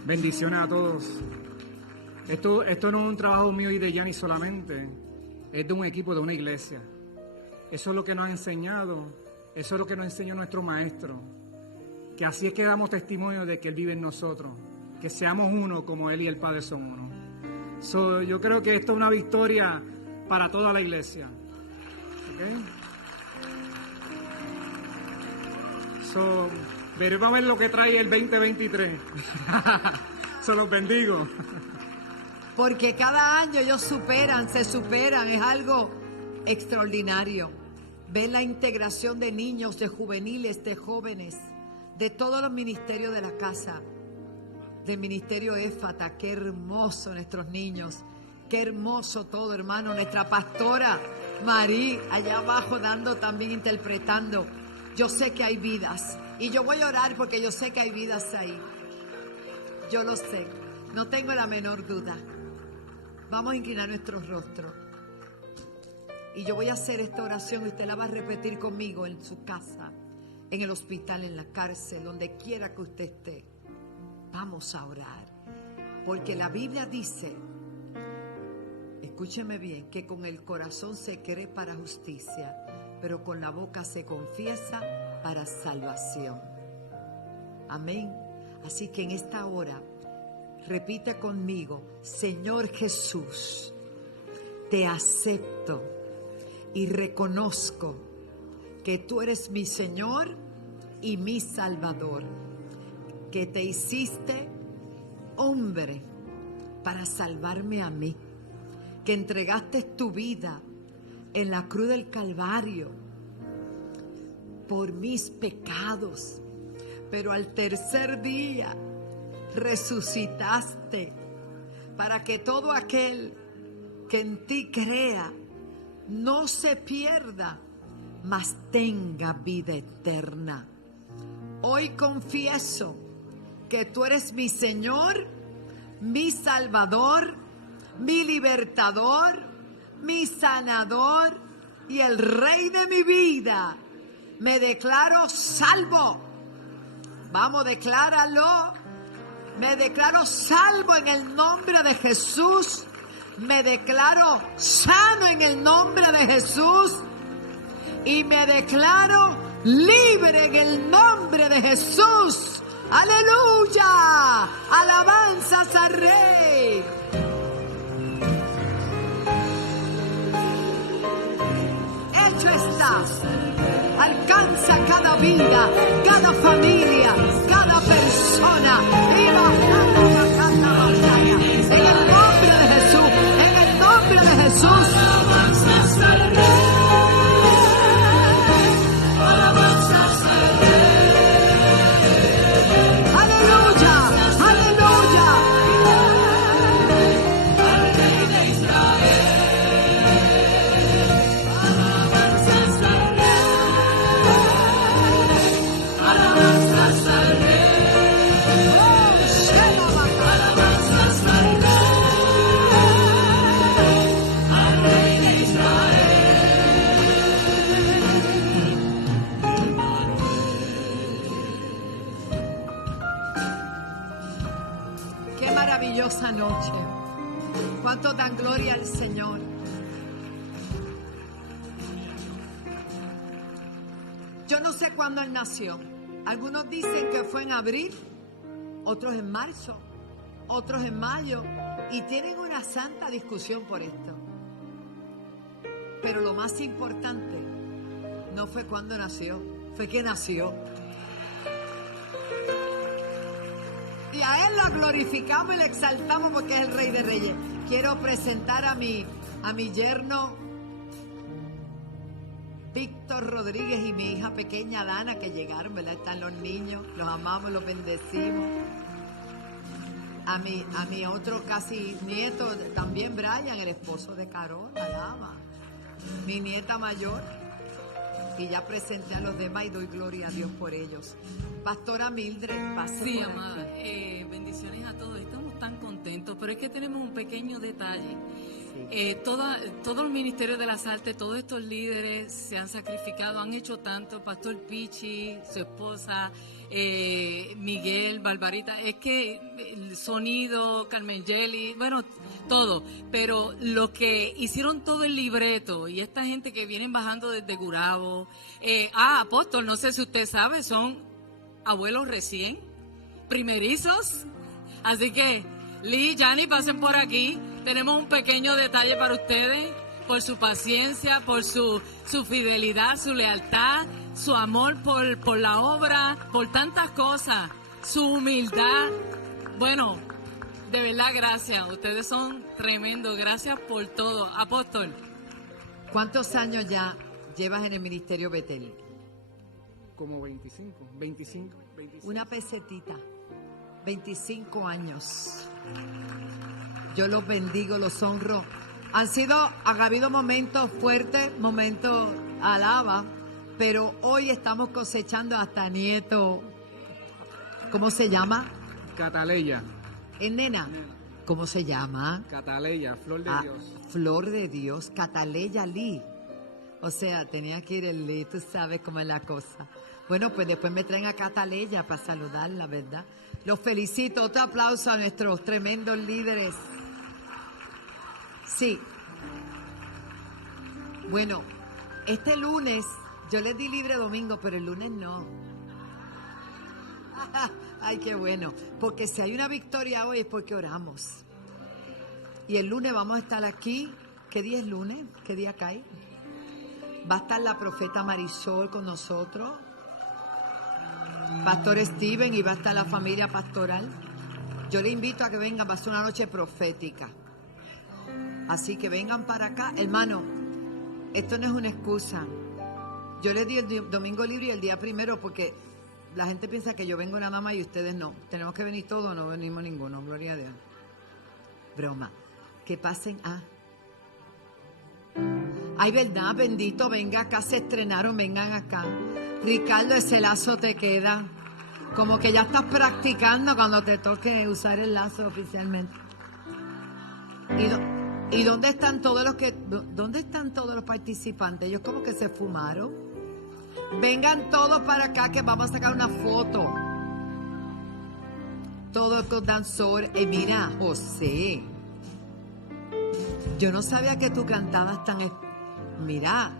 Bendiciones a todos. Esto no es un trabajo mío y de Yanis solamente, es de un equipo, de una iglesia. Eso es lo que nos ha enseñado, eso es lo que nos enseñó nuestro maestro, que así es que damos testimonio de que Él vive en nosotros, que seamos uno como Él y el Padre son uno. Yo creo que esto es una victoria para toda la iglesia. ¿Okay? Veremos a ver lo que trae el 2023. Se los bendigo. Porque cada año ellos se superan, es algo extraordinario. Ver la integración de niños, de juveniles, de jóvenes, de todos los ministerios de la casa, del ministerio Éfata, qué hermoso nuestros niños. Qué hermoso todo, hermano. Nuestra pastora Marí, allá abajo dando también, interpretando. Yo sé que hay vidas. Y yo voy a orar porque yo sé que hay vidas ahí. Yo lo sé. No tengo la menor duda. Vamos a inclinar nuestros rostros. Y yo voy a hacer esta oración y usted la va a repetir conmigo en su casa, en el hospital, en la cárcel, donde quiera que usted esté. Vamos a orar. Porque la Biblia dice, escúcheme bien, que con el corazón se cree para justicia, pero con la boca se confiesa para salvación. Amén. Así que en esta hora, repite conmigo: Señor Jesús, te acepto y reconozco que tú eres mi Señor y mi Salvador, que te hiciste hombre para salvarme a mí, que entregaste tu vida en la cruz del Calvario por mis pecados, pero al tercer día resucitaste para que todo aquel que en ti crea no se pierda, mas tenga vida eterna. Hoy confieso que tú eres mi Señor, mi Salvador, mi libertador, mi sanador y el Rey de mi vida. Me declaro salvo. Vamos, decláralo. Me declaro salvo en el nombre de Jesús. Me declaro sano en el nombre de Jesús. Y me declaro libre en el nombre de Jesús. ¡Aleluya! ¡Alabanzas al Rey! Hecho está. Alcanza cada vida, cada familia, cada persona. En el nombre de Jesús, en el nombre de Jesús. Alabanzas al Rey. Alabanzas al Rey. Aleluya, aleluya. Al Rey de Israel. Alabanzas al Rey. Alabanzas al Rey. Alabanzas al Rey. Al Rey de Israel. Qué maravillosa noche. Cuánto dan gloria al Señor. Yo no sé cuándo Él nació. Algunos dicen que fue en abril, otros en marzo, otros en mayo, y tienen una santa discusión por esto. Pero lo más importante no fue cuándo nació, fue que nació. Y a Él lo glorificamos y le exaltamos porque es el Rey de Reyes. Quiero presentar a mi yerno Víctor Rodríguez y mi hija pequeña Dana, que llegaron, ¿verdad? Están los niños, los amamos, los bendecimos. A mi otro casi nieto, también Brian, el esposo de Carol, la dama. Mi nieta mayor. Y ya presenté a los demás y doy gloria a Dios por ellos. Pastora Mildred, pase Sí, por amada, aquí. bendiciones a todos. Estamos tan contentos, pero es que tenemos un pequeño detalle. Todo el Ministerio de las Artes, todos estos líderes se han sacrificado, han hecho tanto. Pastor Pichi, su esposa, Miguel, Barbarita, es que el sonido, Carmen Jelly, bueno, todo. Pero lo que hicieron todo el libreto y esta gente que vienen bajando desde Gurabo, Apóstol, no sé si usted sabe, son abuelos recién, primerizos. Así que, Lee, Yanni, pasen por aquí. Tenemos un pequeño detalle para ustedes, por su paciencia, por su fidelidad, su lealtad, su amor por la obra, por tantas cosas, su humildad. Bueno, de verdad, gracias. Ustedes son tremendos. Gracias por todo. Apóstol. ¿Cuántos años ya llevas en el Ministerio Betel? Como 25. Una pesetita. 25 años. Yo los bendigo, los honro. Han habido momentos fuertes, momentos alaba, pero hoy estamos cosechando hasta nieto. ¿Cómo se llama? Cataleya. ¿Es nena? ¿Cómo se llama? Cataleya, flor de Dios. Flor de Dios, Cataleya Lee. O sea, tenía que ir el Lee, tú sabes cómo es la cosa. Bueno, pues después me traen a Cataleya para saludarla, ¿verdad? Los felicito. Otro aplauso a nuestros tremendos líderes. Sí. Bueno, este lunes, yo les di libre domingo, pero el lunes no. Ay, qué bueno. Porque si hay una victoria hoy es porque oramos. Y el lunes vamos a estar aquí. ¿Qué día es lunes? ¿Qué día cae? Va a estar la profeta Marisol con nosotros. Pastor Steven, y va a estar la familia pastoral. Yo le invito a que vengan, va a ser una noche profética. Así que vengan para acá. Hermano, esto no es una excusa. Yo les di el domingo libre y el día primero porque la gente piensa que yo vengo nada más y ustedes no. Tenemos que venir todos, no venimos ninguno, gloria a Dios. Broma. Que pasen a... Ay, verdad, bendito, venga acá, se estrenaron, vengan acá. Ricardo, ese lazo te queda. Como que ya estás practicando cuando te toque usar el lazo oficialmente. ¿Y dónde están todos los participantes? Ellos como que se fumaron. Vengan todos para acá que vamos a sacar una foto. Todos con danzores. Mira, José. Yo no sabía que tú cantabas tan... Mira,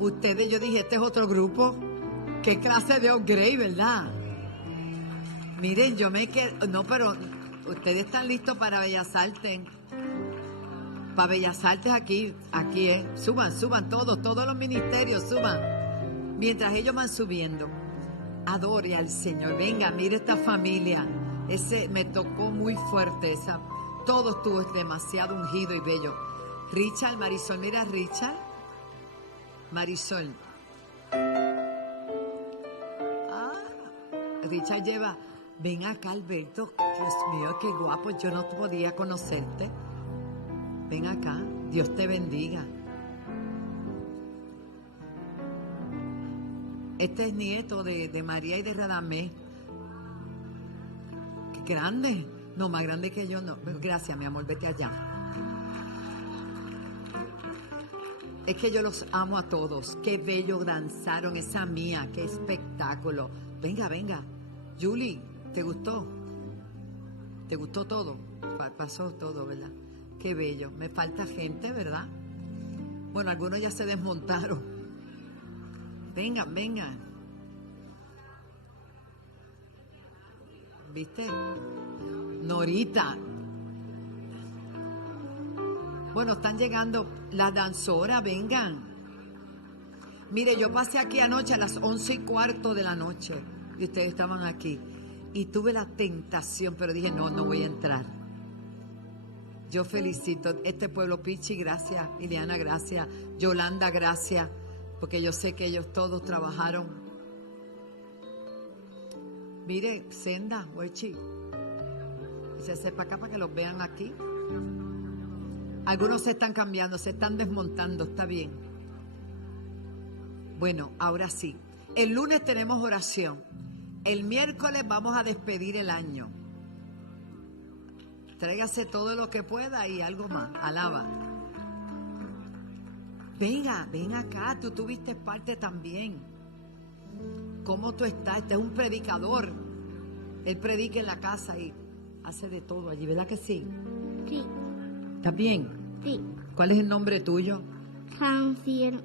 ustedes, yo dije, este es otro grupo. ¿Qué clase de upgrade, verdad? Miren, yo me quedé... No, pero ustedes están listos para Bellas Artes. Para Bellas Artes aquí suban todos los ministerios, suban. Mientras ellos van subiendo, adore al Señor. Venga, mire esta familia. Ese me tocó muy fuerte, todo estuvo demasiado ungido y bello. Richard, Marisol, mira Richard. Marisol. Richard lleva, ven acá Alberto, Dios mío, qué guapo, yo no podía conocerte. Ven acá, Dios te bendiga. Este es nieto de María y de Radamés. Qué grande. No, más grande que yo no. Gracias, mi amor, vete allá. Es que yo los amo a todos. Qué bello danzaron, esa mía, qué espectáculo. Venga, venga. Julie, ¿te gustó? ¿Te gustó todo? Pasó todo, ¿verdad? Qué bello. Me falta gente, ¿verdad? Bueno, algunos ya se desmontaron. Vengan, vengan. ¿Viste? Norita. Bueno, están llegando las danzoras, vengan. Mire, yo pasé aquí anoche a las 11:15 de la noche y ustedes estaban aquí. Y tuve la tentación, pero dije, no voy a entrar. Yo felicito este pueblo, Pichi, gracias. Ileana, gracias. Yolanda, gracias. Porque yo sé que ellos todos trabajaron. Mire, Senda, Huechi. Se sepa acá para que los vean aquí. Algunos se están cambiando, se están desmontando, está bien. Bueno, ahora sí. El lunes tenemos oración. El miércoles vamos a despedir el año. Tráigase todo lo que pueda y algo más. Alaba. Venga, ven acá, tú tuviste parte también. ¿Cómo tú estás? Este es un predicador. Él predica en la casa y hace de todo allí, ¿verdad que sí? Sí. ¿Estás bien? Sí. ¿Cuál es el nombre tuyo? Francia.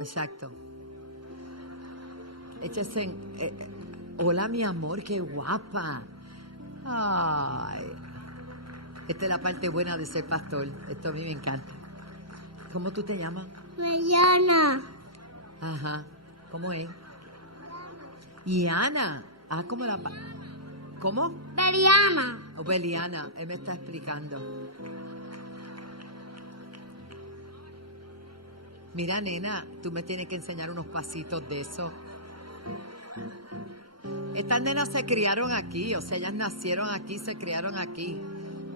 Exacto. Échese hola, mi amor, qué guapa. Ay. Esta es la parte buena de ser pastor. Esto a mí me encanta. ¿Cómo tú te llamas? Mariana. Ajá. ¿Cómo es? Y Ana. Ah, ¿cómo la... ¿Cómo? Beliana. Oh, Beliana. Él me está explicando. Mira, nena, tú me tienes que enseñar unos pasitos de eso. Estas nenas se criaron aquí, o sea, ellas nacieron aquí, se criaron aquí.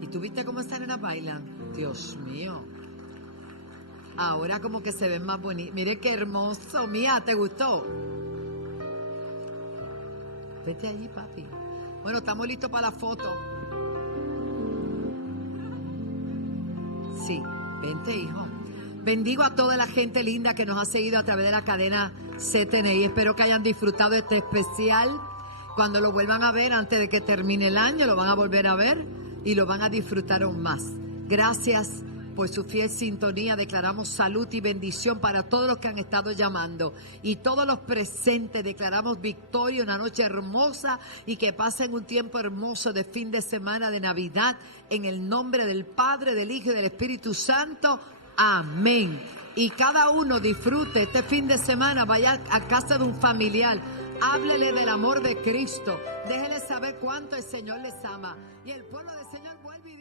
¿Y tú viste cómo estas nenas bailan? Dios mío. Ahora como que se ven más bonitas. Mire qué hermoso. Mía, ¿te gustó? Vete allí, papi. Bueno, estamos listos para la foto. Sí, vente, hijo. Bendigo a toda la gente linda que nos ha seguido a través de la cadena CTNI. Espero que hayan disfrutado este especial. Cuando lo vuelvan a ver, antes de que termine el año, lo van a volver a ver y lo van a disfrutar aún más. Gracias por su fiel sintonía. Declaramos salud y bendición para todos los que han estado llamando. Y todos los presentes declaramos victoria, una noche hermosa y que pasen un tiempo hermoso de fin de semana de Navidad. En el nombre del Padre, del Hijo y del Espíritu Santo. Amén. Y cada uno disfrute este fin de semana. Vaya a casa de un familiar. Háblele del amor de Cristo. Déjele saber cuánto el Señor les ama. Y el pueblo del Señor vuelve y